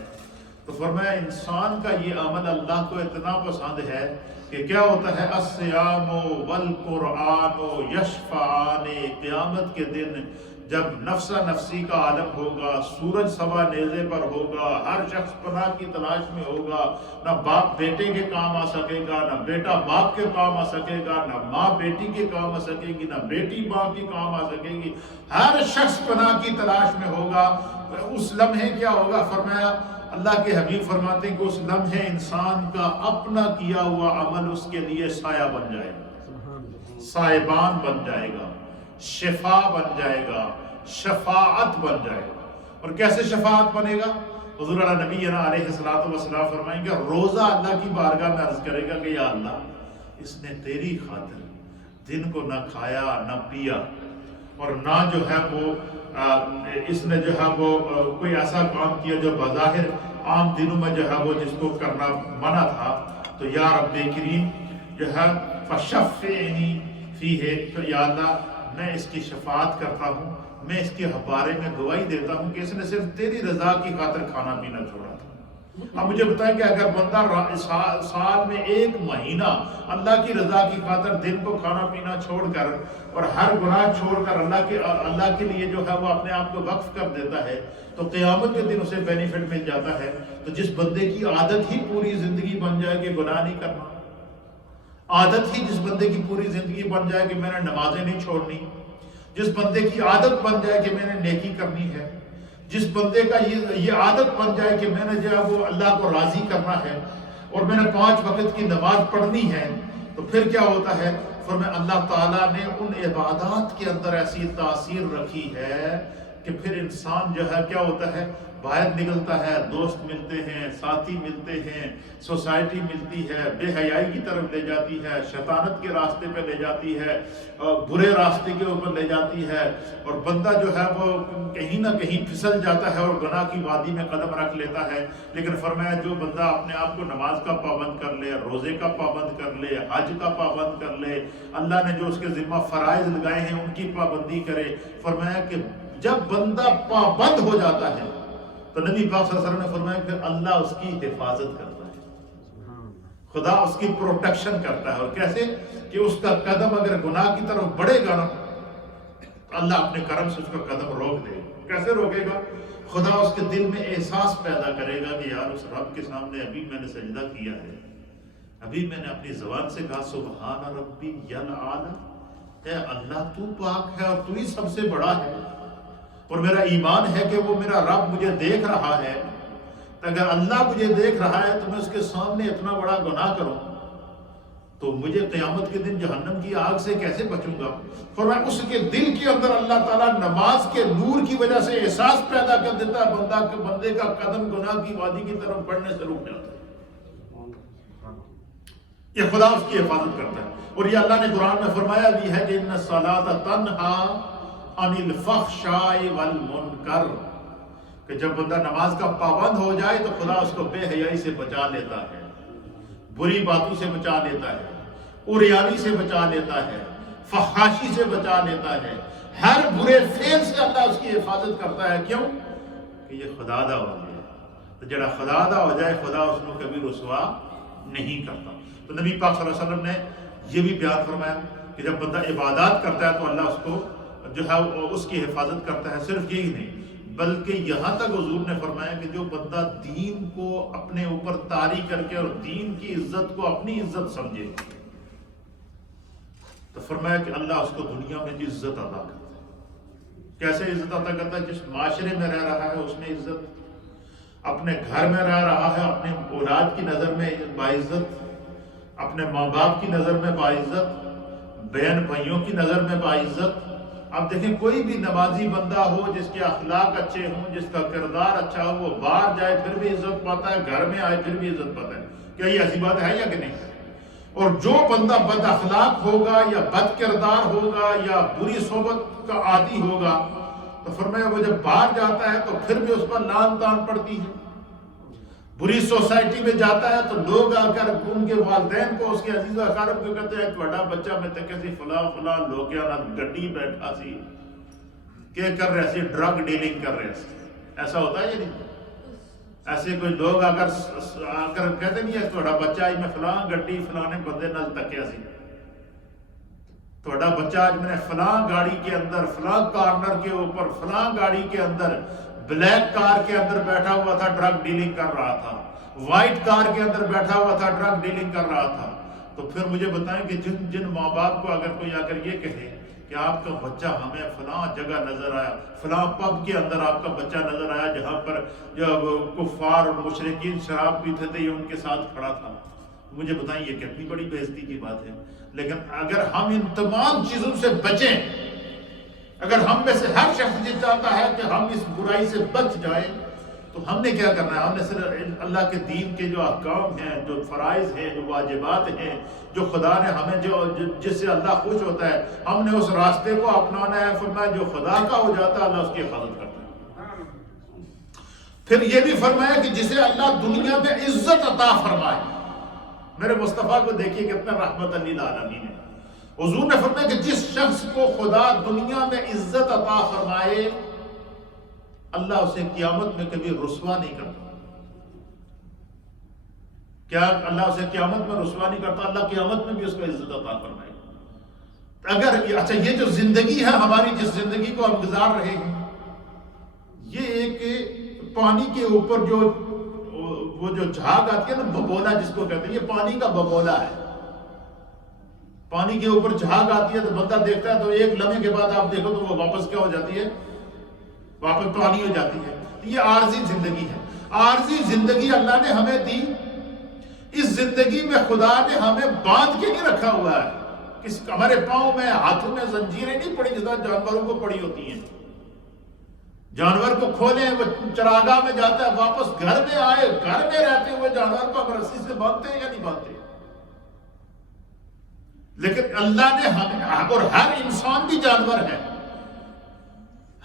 تو فرمایا انسان کا یہ عمل اللہ کو اتنا پسند ہے کہ کیا ہوتا ہے؟ الصیام والقرآن یشفعان، قیامت کے دن جب نفسا نفسی کا عالم ہوگا، سورج سوا نیزے پر ہوگا، ہر شخص پناہ کی تلاش میں ہوگا، نہ باپ بیٹے کے کام آ سکے گا، نہ بیٹا باپ کے کام آ سکے گا، نہ ماں بیٹی کے کام آ سکے گی، نہ بیٹی ماں کے کام آ سکے گی، ہر شخص پناہ کی تلاش میں ہوگا۔ اس لمحے کیا ہوگا؟ فرمایا اللہ کے حبیب فرماتے ہیں کہ اس لمحے انسان کا اپنا کیا ہوا عمل اس کے لیے سایہ بن جائے گا، سائبان بن جائے گا، شفا بن جائے گا، شفاعت بن جائے گا۔ اور کیسے شفاعت بنے گا؟ حضور نبی علیہ الصلوۃ والسلام فرمائیں گے روزہ اللہ کی بارگاہ میں عرض کرے گا کہ یا اللہ اس نے تیری خاطر دن کو نہ کھایا نہ پیا اور نہ جو ہے وہ اس نے جو ہے وہ کوئی ایسا کام کیا جو بظاہر عام دنوں میں جو ہے وہ جس کو کرنا منع تھا، تو یا رب کریم جو ہے فشفعنی فیہ، تو یا اللہ میں اس کی شفاعت کرتا ہوں، میں اس کے بارے میں گواہی دیتا ہوں کہ اس نے صرف تیری رضا کی خاطر کھانا پینا چھوڑا تھا۔ اب مجھے بتائیں کہ اگر بندہ سال میں ایک مہینہ اللہ کی رضا کی خاطر دن کو کھانا پینا چھوڑ کر اور ہر گناہ چھوڑ کر اللہ کے لیے جو ہے وہ اپنے آپ کو وقف کر دیتا ہے، تو قیامت کے دن اسے بینیفٹ مل جاتا ہے۔ تو جس بندے کی عادت ہی پوری زندگی بن جائے کہ گناہ نہیں کرنا، عادت ہی جس بندے کی پوری زندگی بن جائے کہ میں نے نمازیں نہیں چھوڑنی، جس بندے کی عادت بن جائے کہ میں نے نیکی کرنی ہے، جس بندے کا یہ عادت بن جائے کہ میں نے جو ہے وہ اللہ کو راضی کرنا ہے اور میں نے 5 وقت کی نماز پڑھنی ہے، تو پھر کیا ہوتا ہے؟ فرمایا اللہ تعالیٰ نے ان عبادات کے اندر ایسی تاثیر رکھی ہے کہ پھر انسان جو ہے کیا ہوتا ہے؟ باہر نکلتا ہے، دوست ملتے ہیں، ساتھی ملتے ہیں، سوسائٹی ملتی ہے، بے حیائی کی طرف لے جاتی ہے، شیطانت کے راستے پہ لے جاتی ہے، برے راستے کے اوپر لے جاتی ہے، اور بندہ جو ہے وہ کہیں نہ کہیں پھسل جاتا ہے اور گناہ کی وادی میں قدم رکھ لیتا ہے۔ لیکن فرمایا جو بندہ اپنے آپ کو نماز کا پابند کر لے، روزے کا پابند کر لے، حج کا پابند کر لے، اللہ نے جو اس کے ذمہ فرائض لگائے ہیں ان کی پابندی کرے، فرمایا کہ جب بندہ پابند ہو جاتا ہے تو نبی پاک صلی اللہ علیہ وسلم نے فرمایا کہ اللہ اس کی حفاظت کرتا ہے، خدا اس کی پروٹیکشن کرتا ہے۔ اور کیسے؟ کہ اس کا قدم اگر گناہ کی طرف بڑھے گا نا، اللہ اپنے کرم سے اس کا قدم روک دے گا۔ کیسے روکے گا؟ خدا اس کے دل میں احساس پیدا کرے گا کہ یار اس رب کے سامنے ابھی میں نے سجدہ کیا ہے، ابھی میں نے اپنی زبان سے کہا سبحان ربی الاعلی، اے اللہ تو پاک ہے اور تو ہی سب سے بڑا ہے، اور میرا ایمان ہے کہ وہ میرا رب مجھے دیکھ رہا ہے، تو اگر اللہ مجھے دیکھ رہا ہے تو میں اس کے سامنے اتنا بڑا گناہ کروں تو مجھے قیامت کے دن جہنم کی آگ سے کیسے بچوں گا؟ فرمایا اس کے دل کے اندر اللہ تعالیٰ نماز کے نور کی وجہ سے احساس پیدا کر دیتا ہے، بندے کا قدم گناہ کی وادی کی طرف بڑھنے سے رک جاتا ہے۔ یہ خدا اس کی حفاظت کرتا ہے۔ اور یہ اللہ نے قرآن میں فرمایا بھی ہے کہ ان الصلاۃ تنہی عن الفحشاء والمنکر، کہ جب بندہ نماز کا پابند ہو جائے تو خدا اس کو بے حیائی سے بچا لیتا ہے، بری باتوں سے بچا لیتا ہے، عریانی سے بچا لیتا ہے، فحاشی سے بچا لیتا ہے، ہر برے فعل سے اللہ اس کی حفاظت کرتا ہے. کیوں؟ کہ یہ خدا دا ہو جائے. تو جڑا خدا دا ہو جائے خدا اس کو کبھی رسوا نہیں کرتا. تو نبی پاک صلی اللہ علیہ وسلم نے یہ بھی بیان فرمایا کہ جب بندہ عبادات کرتا ہے تو اللہ اس کو جو ہے اس کی حفاظت کرتا ہے. صرف یہی نہیں بلکہ یہاں تک حضور نے فرمایا کہ جو بندہ دین کو اپنے اوپر طاری کر کے اور دین کی عزت کو اپنی عزت سمجھے تو فرمایا کہ اللہ اس کو دنیا میں عزت عطا کرتا ہے. کیسے عزت عطا کرتا ہے؟ جس معاشرے میں رہ رہا ہے اس میں عزت، اپنے گھر میں رہ رہا ہے اپنے اولاد کی نظر میں باعزت، اپنے ماں باپ کی نظر میں باعزت، بہن بھائیوں کی نظر میں باعزت. اب دیکھیں کوئی بھی نمازی بندہ ہو جس کے اخلاق اچھے ہوں، جس کا کردار اچھا ہو، وہ باہر جائے پھر بھی عزت پاتا ہے، گھر میں آئے پھر بھی عزت پاتا ہے. کیا یہ ایسی بات ہے یا کہ نہیں؟ اور جو بندہ بد اخلاق ہوگا یا بد کردار ہوگا یا بری صحبت کا عادی ہوگا تو فرمایا وہ جب باہر جاتا ہے تو پھر بھی اس پر لان تان پڑتی ہے. بری سوسائٹی میں جاتا ہے تو لوگ آ کر ان کے والدین کو، اس کے عزیز و اقارب کو کہتے ہیں تھوڑا بچہ میں تے کسی فلاں فلاں لوگ گڈی بیٹھا سی کہ کر رہے سی ڈرگ ڈیلنگ کر رہے سی. ایسا ہوتا ہے یا نہیں؟ ایسے کوئی لوگ آ کر کہتے نہیں ہے تھوڑا بچہ آج میں فلاں گڈی فلانے بندے نال تکیا سی، تھوڑا بچہ آج میں نے فلاں گاڑی کے اندر فلاں کارنر کے اوپر فلاں گاڑی کے اندر بلیک کار کے اندر بیٹھا ہوا تھا ڈرگ ڈیلنگ کر رہا تھا، وائٹ کار کے اندر بیٹھا ہوا تھا ڈرگ ڈیلنگ کر رہا تھا. تو پھر مجھے بتائیں کہ جن ماں باپ کو اگر کوئی آ کر یہ کہے کہ آپ کا بچہ ہمیں فلاں جگہ نظر آیا، فلاں پب کے اندر آپ کا بچہ نظر آیا جہاں پر جو کفار اور مشرکین شراب پیتے تھے یہ ان کے ساتھ کھڑا تھا، مجھے بتائیں یہ کتنی بڑی بےعزتی کی بات ہے. لیکن اگر ہم ان تمام چیزوں سے بچیں، اگر ہم میں سے ہر شخص یہ چاہتا ہے کہ ہم اس برائی سے بچ جائیں تو ہم نے کیا کرنا ہے؟ ہم نے صرف اللہ کے دین کے جو احکام ہیں، جو فرائض ہیں، جو واجبات ہیں، جو خدا نے ہمیں جس سے اللہ خوش ہوتا ہے ہم نے اس راستے کو اپنانا ہے. فرمایا جو خدا کا ہو جاتا ہے اللہ اس کی حفاظت کرتا ہے. پھر یہ بھی فرمایا کہ جسے اللہ دنیا میں عزت عطا فرمائے. میرے مصطفیٰ کو دیکھیے کتنا رحمت للعالمین ہے. حضور نے فرمایا کہ جس شخص کو خدا دنیا میں عزت عطا فرمائے اللہ اسے قیامت میں کبھی رسوا نہیں کرتا. کیا اللہ اسے قیامت میں رسوا نہیں کرتا؟ اللہ قیامت میں بھی اس کو عزت عطا فرمائے. اگر اچھا یہ جو زندگی ہے ہماری، جس زندگی کو ہم گزار رہے ہیں، یہ ایک پانی کے اوپر جو وہ جو جھاگ آتی ہے نا، ببولا جس کو کہتے ہیں، یہ پانی کا ببولا ہے. پانی کے اوپر جھاگ آتی ہے تو بندہ دیکھتا ہے تو ایک لمحے کے بعد آپ دیکھو تو وہ واپس کیا ہو جاتی ہے؟ واپس پانی ہو جاتی ہے. یہ عارضی زندگی ہے. عارضی زندگی اللہ نے ہمیں دی. اس زندگی میں خدا نے ہمیں باندھ کے نہیں رکھا ہوا ہے. ہمارے پاؤں میں ہاتھوں میں زنجیریں نہیں پڑی جس طرح جانوروں کو پڑی ہوتی ہیں. جانور کو کھولیں وہ چراگاہ میں جاتا ہے، واپس گھر میں آئے، گھر میں رہتے ہوئے جانور کو ہم رسی سے باندھتے ہیں یا نہیں باندھتے؟ لیکن اللہ نے ہمیں، اور ہر انسان بھی جانور ہے،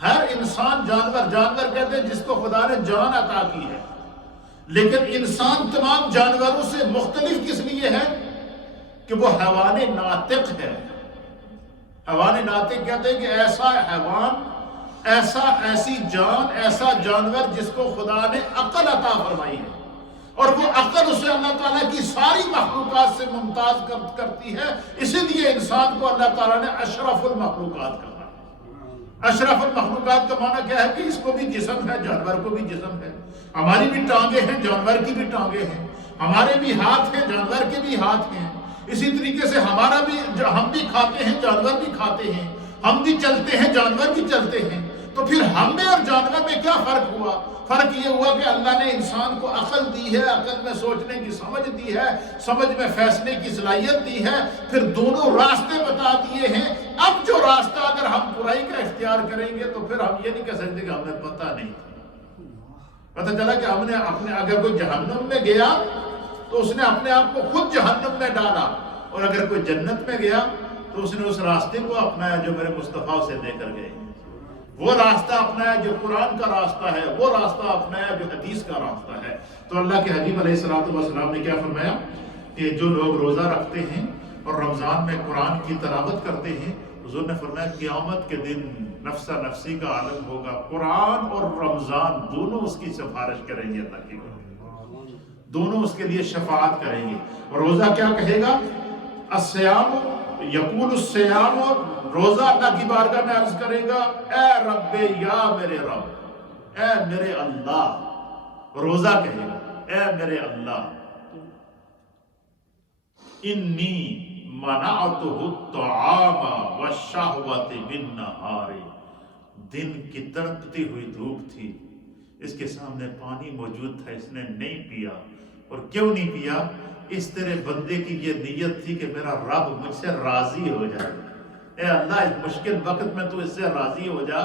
ہر انسان جانور کہتے ہیں جس کو خدا نے جان عطا کی ہے. لیکن انسان تمام جانوروں سے مختلف کس لیے ہے؟ کہ وہ حیوان ناطق ہے. حیوان ناطق کہتے ہیں کہ ایسا حیوان، ایسی جان، ایسا جانور جس کو خدا نے عقل عطا فرمائی ہے، اور وہ عقل اسے اللہ تعالیٰ کی ساری مخلوقات سے ممتاز کرتی ہے. اسی لیے انسان کو اللہ تعالیٰ نے اشرف المخلوقات کہا. اشرف المخلوقات کا معنی کیا ہے؟ کہ اس کو بھی جسم ہے، جانور کو بھی جسم ہے. ہماری بھی ٹانگیں ہیں، جانور کی بھی ٹانگیں ہیں. ہمارے بھی ہاتھ ہیں، جانور کے بھی ہاتھ ہیں. اسی طریقے سے ہمارا بھی، ہم بھی کھاتے ہیں، جانور بھی کھاتے ہیں. ہم بھی چلتے ہیں، جانور بھی چلتے ہیں. تو پھر ہم میں اور جانور میں کیا فرق ہوا؟ فرق یہ ہوا کہ اللہ نے انسان کو عقل دی ہے، عقل میں سوچنے کی سمجھ دی ہے، سمجھ میں فیصلے کی صلاحیت دی ہے. پھر دونوں راستے بتا دیے ہیں. اب جو راستہ اگر ہم برائی کا اختیار کریں گے تو پھر ہم یہ نہیں کہہ سکتے کہ ہمیں پتہ نہیں. پتہ چلا کہ ہم نے اگر کوئی جہنم میں گیا تو اس نے اپنے آپ کو خود جہنم میں ڈالا، اور اگر کوئی جنت میں گیا تو اس نے اس راستے کو اپنایا جو میرے مصطفیٰ سے دے کر گئے. وہ راستہ اپنایا جو قرآن کا راستہ ہے، وہ راستہ اپنایا جو حدیث کا راستہ ہے. تو اللہ کے حبیب علیہ السلام نے کیا فرمایا کہ جو لوگ روزہ رکھتے ہیں اور رمضان میں قرآن کی تلاوت کرتے ہیں حضور نے فرمایا قیامت کے دن نفسا نفسی کا عالم ہوگا، قرآن اور رمضان دونوں اس کی سفارش کریں گے اللہ کی بارگاہ، دونوں اس کے لیے شفاعت کریں گے۔ روزہ کیا کہے گا؟ الصیام یقول الصیام، روزہ اللہ کی بارگاہ میں عرض کرے گا اے رب، یا میرے رب، اے میرے اللہ، روزہ کہے گا اے میرے اللہ، انی منعتہ الطعام والشہوۃ بالنہار، دن کی تڑپتی ہوئی دھوپ تھی، اس کے سامنے پانی موجود تھا، اس نے نہیں پیا۔ اور کیوں نہیں پیا؟ اس طرح بندے کی یہ نیت تھی کہ میرا رب مجھ سے راضی ہو جائے، اے اللہ اس مشکل وقت میں تو اس سے راضی ہو جا۔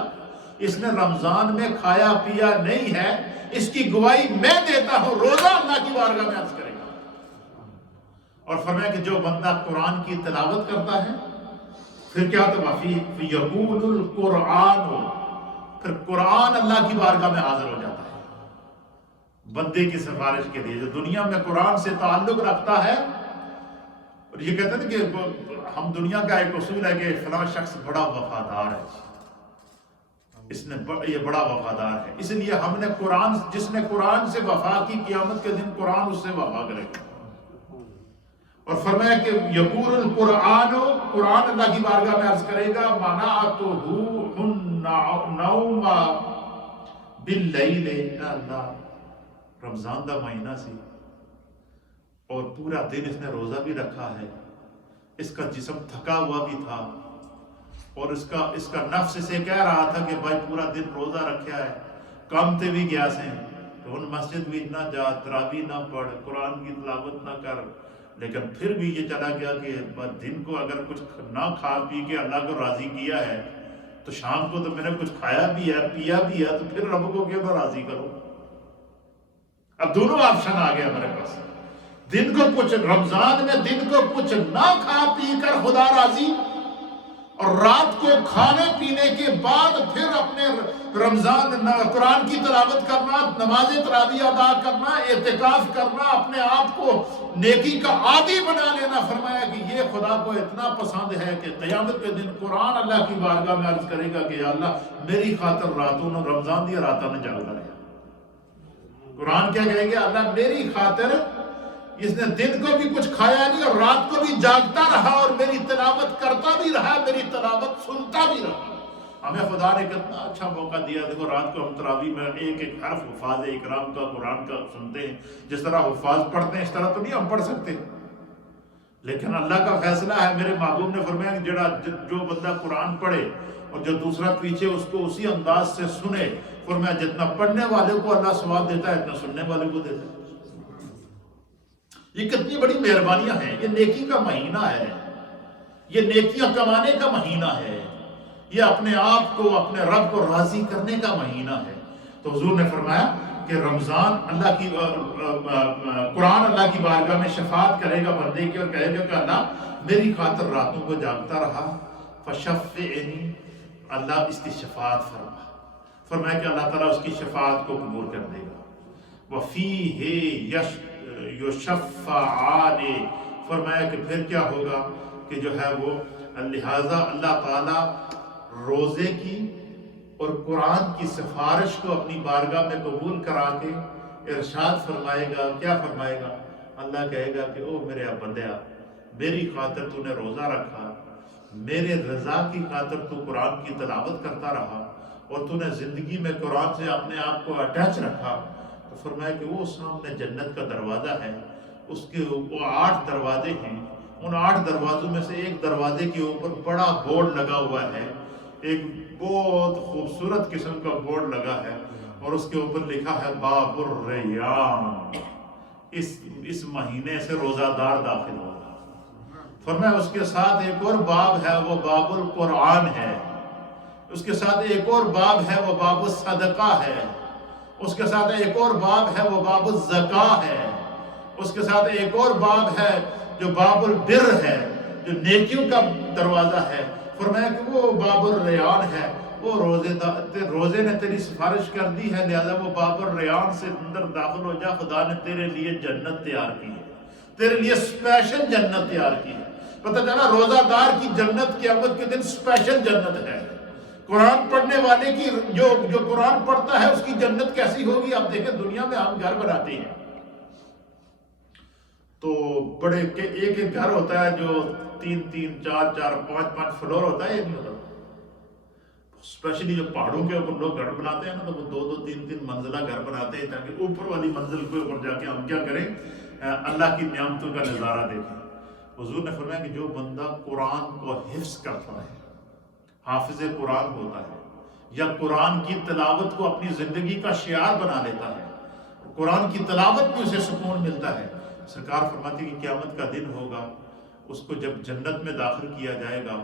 اس نے رمضان میں کھایا پیا نہیں ہے، اس کی گواہی میں دیتا ہوں، روزہ اللہ کی بارگاہ میں عرض کرے گا۔ اور فرمایا کہ جو بندہ قرآن کی تلاوت کرتا ہے، پھر کیا ہوتا ہے؟ یقول القرآن، پھر قرآن اللہ کی بارگاہ میں حاضر ہو جاتا ہے بندے کی سفارش کے لیے۔ جو دنیا میں قرآن سے تعلق رکھتا ہے، اور یہ کہتے ہیں کہ ہم دنیا کا ایک اصول ہے کہ فلاں شخص بڑا وفادار ہے، اس نے یہ بڑا وفادار ہے، اس لیے ہم نے قرآن، جس نے قرآن سے وفا کی، قیامت کے دن قرآن اس سے وفا کرے گا۔ اور فرمایا کہ یقول القرآن، قرآن اللہ کی بارگاہ میں عرض کرے گا منعتہ النوم باللیل، اے اللہ رمضان دا مہینہ سی اور پورا دن اس نے روزہ بھی رکھا ہے، اس کا جسم تھکا ہوا بھی تھا، اور اس کا نفس اسے کہہ رہا تھا کہ بھائی پورا دن روزہ رکھا ہے، کام تے بھی گیا سے تو ان مسجد بھی نہ جا، تراویح نہ پڑھ، قرآن کی تلاوت نہ کر، لیکن پھر بھی یہ چلا گیا کہ دن کو اگر کچھ نہ کھا پی کے اللہ کو راضی کیا ہے تو شام کو تو میں نے کچھ کھایا بھی ہے پیا بھی ہے، تو پھر رب کو کیوں نہ راضی کرو؟ اب دونوں آپشن آ گیا ہمارے پاس، دن کو کچھ، رمضان میں دن کو کچھ نہ کھا پی کر خدا راضی، اور رات کو کھانے پینے کے بعد پھر اپنے رمضان قرآن کی تلاوت کرنا، نماز تراویح ادا کرنا، اعتکاف کرنا، اپنے آپ کو نیکی کا عادی بنا لینا۔ فرمایا کہ یہ خدا کو اتنا پسند ہے کہ قیامت کے دن قرآن اللہ کی بارگاہ میں عرض کرے گا کہ یا اللہ میری خاطر راتوں نے رمضان دیا، راتوں نے جاگتا رہا۔ قرآن کیا کہے گا؟ اللہ میری خاطر، اس نے دن کو بھی کچھ کھایا نہیں اور رات کو بھی جاگتا رہا اور میری تلاوت کرتا بھی رہا، میری تلاوت سنتا بھی رہا۔ ہمیں خدا نے کتنا اچھا موقع دیا، دیکھو رات کو ہم تراویح میں ایک ایک حرف حفاظ اکرام کا قرآن کا سنتے ہیں، جس طرح حفاظ پڑھتے ہیں اس طرح تو نہیں ہم پڑھ سکتے، لیکن اللہ کا فیصلہ ہے۔ میرے محبوب نے فرمایا کہ جو بندہ قرآن پڑھے اور جو دوسرا پیچھے اس کو اسی انداز سے سنے، فرمایا جتنا پڑھنے والے کو اللہ ثواب دیتا ہے اتنا سننے والے کو دیتا ہے۔ یہ کتنی بڑی مہربانیاں ہیں، یہ نیکی کا مہینہ ہے، یہ نیکیاں کمانے کا مہینہ ہے، یہ اپنے آپ کو اپنے رب کو راضی کرنے کا مہینہ ہے۔ تو حضور نے فرمایا کہ رمضان اللہ کی قرآن اللہ کی بارگاہ میں شفاعت کرے گا بندے کی، اور کہے گا کہ اللہ میری خاطر راتوں کو جاگتا رہا، فشفعنی، اللہ اس کی شفاعت فرما۔ فرمایا کہ اللہ تعالیٰ اس کی شفاعت کو قبول کر دے گا۔ وفیہ یشفعان، فرمایا کہ پھر کیا ہوگا کہ جو ہے وہ لہٰذا اللہ تعالیٰ روزے کی اور قرآن کی سفارش کو اپنی بارگاہ میں قبول کرا کے ارشاد فرمائے گا۔ کیا فرمائے گا؟ اللہ کہے گا کہ او میرے بندیا، میری خاطر تو نے روزہ رکھا، میرے رضا کی خاطر تو قرآن کی تلاوت کرتا رہا، اور تو نے زندگی میں قرآن سے اپنے آپ کو اٹیچ رکھا، تو فرمایا کہ وہ سامنے جنت کا دروازہ ہے، اس کے وہ 8 دروازے ہیں، ان 8 دروازوں میں سے ایک دروازے کے اوپر بڑا بورڈ لگا ہوا ہے، ایک بہت خوبصورت قسم کا بورڈ لگا ہے، اور اس کے اوپر لکھا ہے باب الریان، اس مہینے سے روزہ دار داخل ہوگا۔ فرمایا اس کے ساتھ ایک اور باب ہے، وہ باب القرآن ہے، اس کے ساتھ ایک اور باب ہے، وہ باب الصدقہ ہے، اس کے ساتھ ایک اور باب ہے، وہ باب الزکاة ہے، اس کے ساتھ ایک اور باب ہے جو باب البر ہے، جو نیکیوں کا دروازہ ہے۔ فرمایا کہ وہ باب الریان ہے، وہ روزے نے تیری سفارش کر دی ہے، لہذا وہ باب الریان سے اندر داخل ہو جا، خدا نے تیرے لیے جنت تیار کی ہے، تیرے لیے اسپیشل جنت تیار کی ہے۔ پتہ چلا روزہ دار کی جنت قیامت کے دن اسپیشل جنت ہے. قرآن پڑھنے والے کی جو قرآن پڑھتا ہے اس کی جنت کیسی ہوگی. آپ دیکھیں دنیا میں ہم گھر بناتے ہیں تو بڑے ایک گھر ہوتا ہے جو 3 4 5 فلور ہوتا ہے. یہ نہیں ہوتا. اسپیشلی جو پہاڑوں کے اوپر لوگ گھر بناتے ہیں نا تو وہ 2 3 منزلہ گھر بناتے ہیں تاکہ اوپر والی منزل کے اوپر جا کے ہم کیا کریں, اللہ کی نعمتوں کا نظارہ دیکھیں. حضور نے فرمایا کہ جو بندہ قرآن کو حفظ کرتا ہے, حافظ قرآن ہوتا ہے, یا قرآن کی تلاوت کو اپنی زندگی کا شعار بنا لیتا ہے, قرآن کی تلاوت میں اسے سکون ملتا ہے. سرکار فرماتی کہ قیامت کا دن ہوگا, اس کو جب جنت میں داخل کیا جائے گا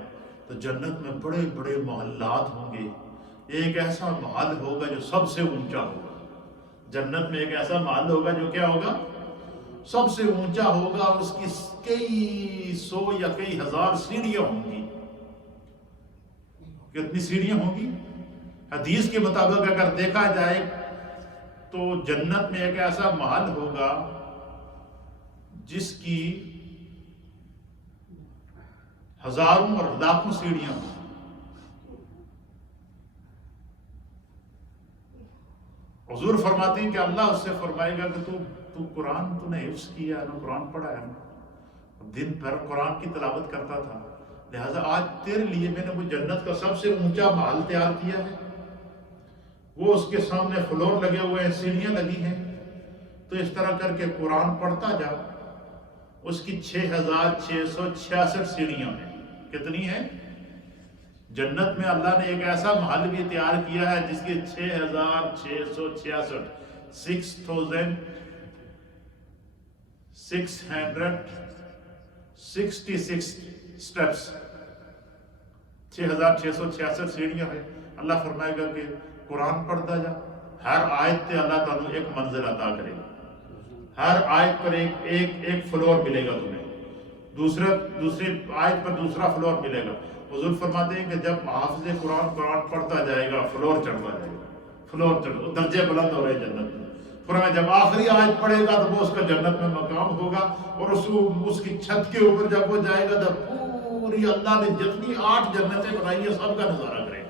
تو جنت میں بڑے بڑے محلات ہوں گے. ایک ایسا محل ہوگا جو سب سے اونچا ہوگا. جنت میں ایک ایسا محل ہوگا جو کیا ہوگا, سب سے اونچا ہوگا. اس کی کئی 100 یا کئی ہزار سیڑھیاں ہوں گی. کتنی سیڑھیاں ہوں گی؟ حدیث کے مطابق اگر دیکھا جائے تو جنت میں ایک ایسا محل ہوگا جس کی ہزاروں اور لاکھوں سیڑھیاں ہوں. حضور فرماتے ہیں کہ اللہ اس سے فرمائے گا کہ تو قرآن تو نے حفظ کیا نہ قرآن پڑھا ہے, دن بھر قرآن کی تلاوت کرتا تھا, لہذا آج تیرے لیے میں نے وہ جنت کا سب سے اونچا محل تیار کیا ہے. وہ اس کے سامنے فلور لگے ہوئے ہیں, سیڑھیاں لگی ہیں. تو اس طرح کر کے قرآن پڑھتا جا. اس کی 6666 سیڑھیاں ہیں. کتنی ہیں؟ جنت میں اللہ نے ایک ایسا محل بھی تیار کیا ہے جس کی 6666 6666 سٹیپس, 6666 سیڑھیاں ہیں. اللہ فرمائے گا کہ قرآن پڑھتا جا. ہر آیت پہ اللہ تعالیٰ ایک منزل عطا کرے گا. ہر آیت پر ایک فلور ملے گا تمہیں, دوسری آیت پر دوسرا فلور ملے گا. حضور فرماتے ہیں کہ جب حافظ قرآن پڑھتا جائے گا فلور چڑھتا جائے گا, فلور درجے بلند ہو رہے جنت میں. فرمایا جب آخری آیت پڑھے گا تو وہ اس کا جنت میں مقام ہوگا, اور اس کی چھت کے اوپر جب وہ جائے گا تو پوری اللہ نے جتنی 8 جنتیں بنائی ہیں سب کا نظارہ کرے گا.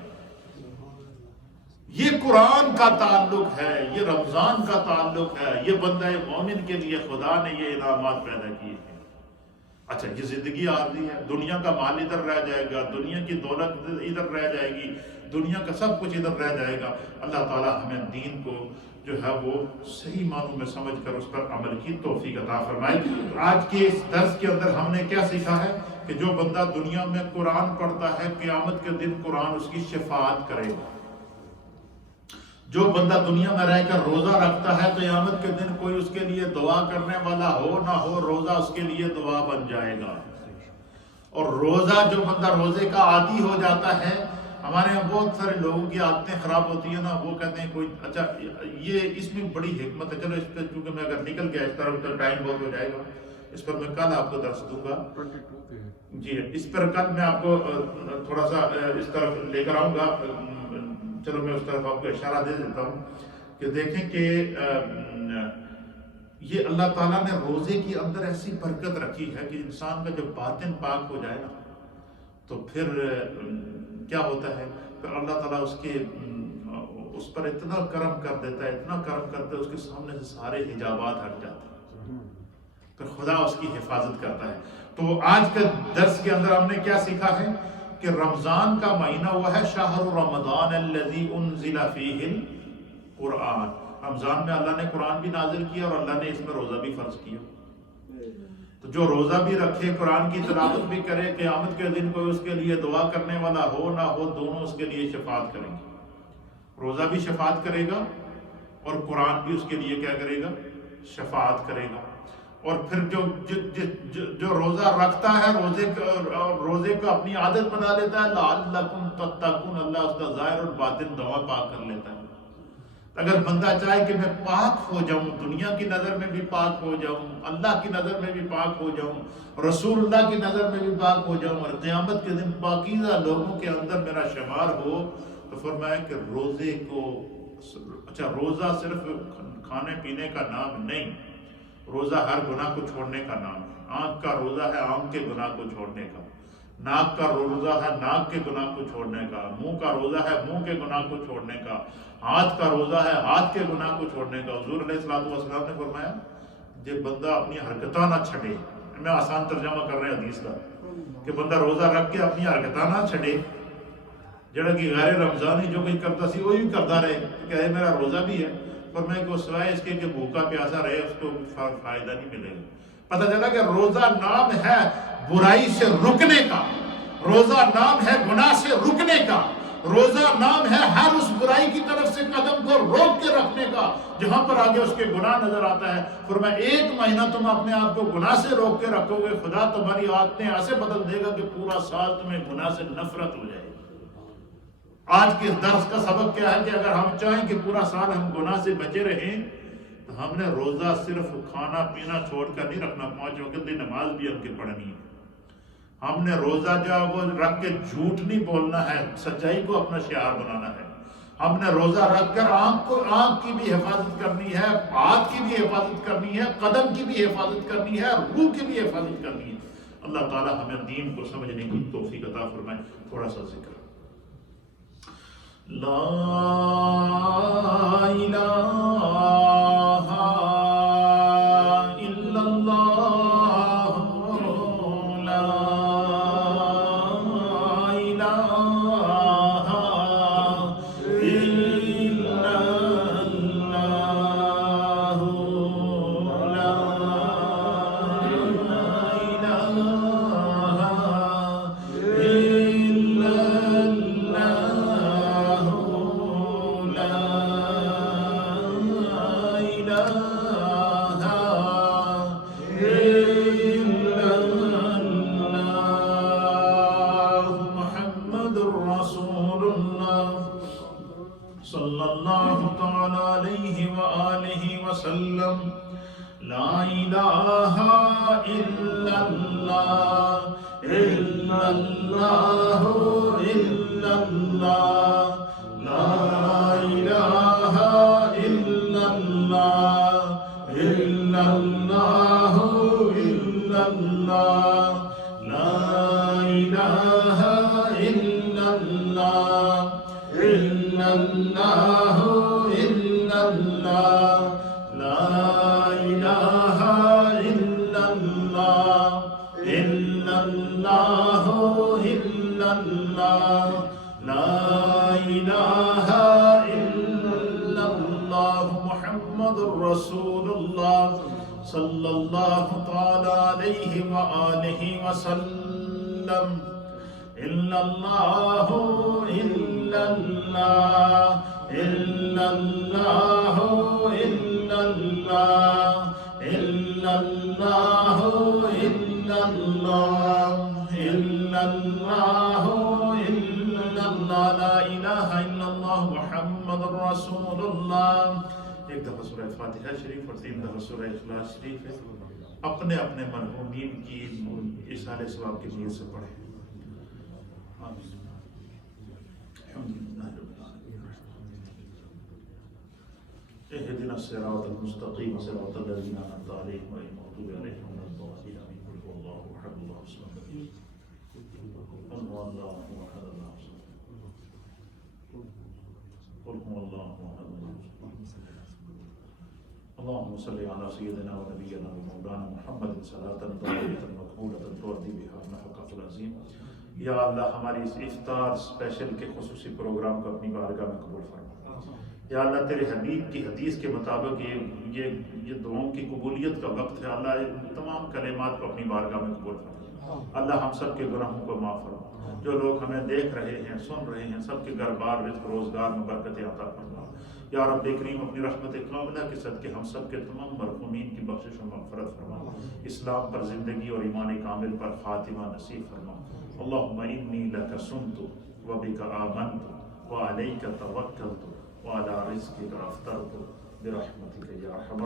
یہ قرآن کا تعلق ہے, یہ رمضان کا تعلق ہے. یہ بندہ مومن کے لیے خدا نے یہ انعامات پیدا کیے ہیں. اچھا, یہ زندگی عارضی ہے, دنیا کا مال ادھر رہ جائے گا, دنیا کی دولت ادھر رہ جائے گی, دنیا کا سب کچھ ادھر رہ جائے گا. اللہ تعالیٰ ہمیں دین کو جو ہے وہ صحیح معنوں میں سمجھ کر اس پر عمل کی توفیق عطا فرمائے. آج کے اس درس کے اندر ہم نے کیا سیکھا ہے کہ جو بندہ دنیا میں قرآن پڑھتا ہے قیامت کے دن قرآن اس کی شفاعت کرے گا. جو بندہ دنیا میں رہ کر روزہ رکھتا ہے تو قیامت کے دن کوئی اس کے لیے دعا کرنے والا ہو نہ ہو, روزہ اس کے لیے دعا بن جائے گا. اور روزہ جو بندہ روزے کا عادی ہو جاتا ہے, ہمارے یہاں بہت سارے لوگوں کی عادتیں خراب ہوتی ہیں نا, وہ کہتے ہیں کوئی اچھا یہ اس میں بڑی حکمت ہے. چلو اس پہ چونکہ میں اگر نکل گیا اس طرح تو ٹائم بہت ہو جائے گا, اس پر میں کل آپ کو درس دوں گا. جی اس پر کل میں آپ کو تھوڑا سا اس طرف لے کر آؤں گا. چلو میں اس طرف آپ کو اشارہ دے دیتا ہوں کہ دیکھیں کہ یہ اللہ تعالیٰ نے روزے کے اندر ایسی برکت رکھی ہے کہ انسان کا جب باطن پاک ہو جائے نا تو پھر کیا ہوتا ہے, پھر اللہ تعالیٰ اس پر اتنا کرم کر دیتا ہے, اتنا کرم کرتا ہے, اس کے سامنے سے سارے حجابات ہٹ جاتے ہیں, پھر خدا اس کی حفاظت کرتا ہے. تو آج کے درس کے اندر ہم نے کیا سیکھا ہے کہ رمضان کا مہینہ وہ ہے شہر رمضان الذی انزل فیہ القرآن. رمضان میں اللہ نے قرآن بھی نازل کیا اور اللہ نے اس میں روزہ بھی فرض کیا. تو جو روزہ بھی رکھے, قرآن کی تلاوت بھی کرے, قیامت کے دن کوئی اس کے لیے دعا کرنے والا ہو نہ ہو, دونوں اس کے لیے شفاعت کریں گے. روزہ بھی شفاعت کرے گا اور قرآن بھی اس کے لیے کیا کرے گا, شفاعت کرے گا. اور پھر جو روزہ رکھتا ہے روزے کو اپنی عادت بنا لیتا ہے, لعلکم تتقون, اللہ اس کا ظاہر اور باطن دونوں پاک کر لیتا ہے. اگر بندہ چاہے کہ میں پاک ہو جاؤں, دنیا کی نظر میں بھی پاک ہو جاؤں, اللہ کی نظر میں بھی پاک ہو جاؤں, رسول اللہ کی نظر میں بھی پاک ہو جاؤں, اور قیامت کے دن پاکیزہ لوگوں کے اندر میرا شمار ہو, تو فرمایا کہ روزے کو, اچھا روزہ صرف کھانے پینے کا نام نہیں, روزہ ہر گناہ کو چھوڑنے کا نام ہے۔ آنکھ کا روزہ ہے آنکھ کے گناہ کو چھوڑنے کا، ناک کا روزہ ہے ناک کے گناہ کو چھوڑنے کا، منہ کا روزہ ہے منہ کے گناہ کو چھوڑنے کا، ہاتھ کا روزہ ہے ہاتھ کے گناہ کو چھوڑنے کا۔ حضور علیہ السلام نے فرمایا جب بندہ اپنی حرکتاں نہ چھڑے، میں آسان ترجمہ کر رہے ہیں حدیث کا، کہ بندہ روزہ رکھ کے اپنی حرکتاں نہ چھڑے، جڑا کہ غیر رمضانی جو کچھ کرتا سی وہی کرتا رہے، کہ میرا روزہ بھی ہے، پر میں کو سوائے اس کے کہ بھوکا پیاسا رہے اس کو فائدہ نہیں ملے گا۔ پتہ چلا کہ روزہ نام ہے برائی سے رکنے کا، روزہ نام ہے گناہ سے رکنے کا، روزہ نام ہے ہر اس برائی کی طرف سے قدم کو روک کے رکھنے کا جہاں پر آگے اس کے گناہ نظر آتا ہے۔ فرمایا 1 مہینہ تم اپنے آپ کو گناہ سے روک کے رکھو گے، خدا تمہاری عادتیں ایسے بدل دے گا کہ پورا سال تمہیں گناہ سے نفرت ہو جائے گی۔ آج کے درس کا سبق کیا ہے کہ اگر ہم چاہیں کہ پورا سال ہم گناہ سے بچے رہیں تو ہم نے روزہ صرف کھانا پینا چھوڑ کر نہیں رکھنا، 5 وقت کی نماز بھی ہم کی پڑھنی ہے۔ ہم نے روزہ جو ہے وہ رکھ کے جھوٹ نہیں بولنا ہے، سچائی کو اپنا شعار بنانا ہے۔ ہم نے روزہ رکھ کر آنکھ کی بھی حفاظت کرنی ہے، ہاتھ کی بھی حفاظت کرنی ہے، قدم کی بھی حفاظت کرنی ہے، روح کی بھی حفاظت کرنی ہے۔ اللہ تعالی ہمیں دین کو سمجھنے کی توفیق عطا فرمائے۔ تھوڑا سا ذکر لا الہ الا اللہ، لا الہ الا اللہ، لا صلی اللہ تعالی علیہ وآلہ وسلم، لا الہ الا اللہ، الا اللہ، الا اللہ، لا الہ الا اللہ، الا اللہ، الا اللہ، لا الہ الا اللہ، الا اللہ، الا اللہ، لا الہ الا اللہ، الا اللہ، الا اللہ، لا الہ الا اللہ، محمد رسول اللہ صلی اللہ تعالی علیہ وآلہ وسلم، الا اللہ، الا اللہ، الا اللہ، الا اللہ، الا اللہ، الا اللہ، الا اللہ، الا اللہ، لا الہ الا اللہ، محمد رسول اللہ۔ ایک دفعہ سورہ فاتحہ شریف اور 3 دفعہ سورہ اخلاص شریف ہے، اپنے اپنے مرحومین کی ایصال ثواب کی نیت سے پڑھیں۔ اهدنا الصراط المستقيم صراط الذين أنعمت عليهم غير المغضوب عليهم ولا الضالين آمين۔ قل هو الله أحد الله الصمد قل هو الله أحد الله الصمد قل هو الله أحد الله الصمد اللهم صل على سيدنا ونبينا ومولانا محمد صلاة طيبة مقبولة تؤدي بها حقك العظيم۔ یا اللہ ہماری اس افطار اسپیشل کے خصوصی پروگرام کو اپنی بارگاہ میں قبول فرما۔ یا اللہ تیرے حبیب کی حدیث کے مطابق یہ دعاؤں کی قبولیت کا وقت ہے، اللہ تمام کلمات کو اپنی بارگاہ میں قبول فرما۔ اللہ ہم سب کے گناہوں کو معاف فرما، جو لوگ ہمیں دیکھ رہے ہیں سن رہے ہیں سب کے گھر بار رزق روزگار میں برکت عطا فرما۔ یا رب کریم اپنی رحمت کاملہ کے صدقے ہم سب کے تمام مرحومین کی بخشش و مغفرت فرما، اسلام پر زندگی اور ایمان کامل پر خاتمہ نصیب فرما۔ اللہم انی لک سمت وبک آمنت وعلیک توکلت وعلی رزقک افطرت برحمتک یا ارحم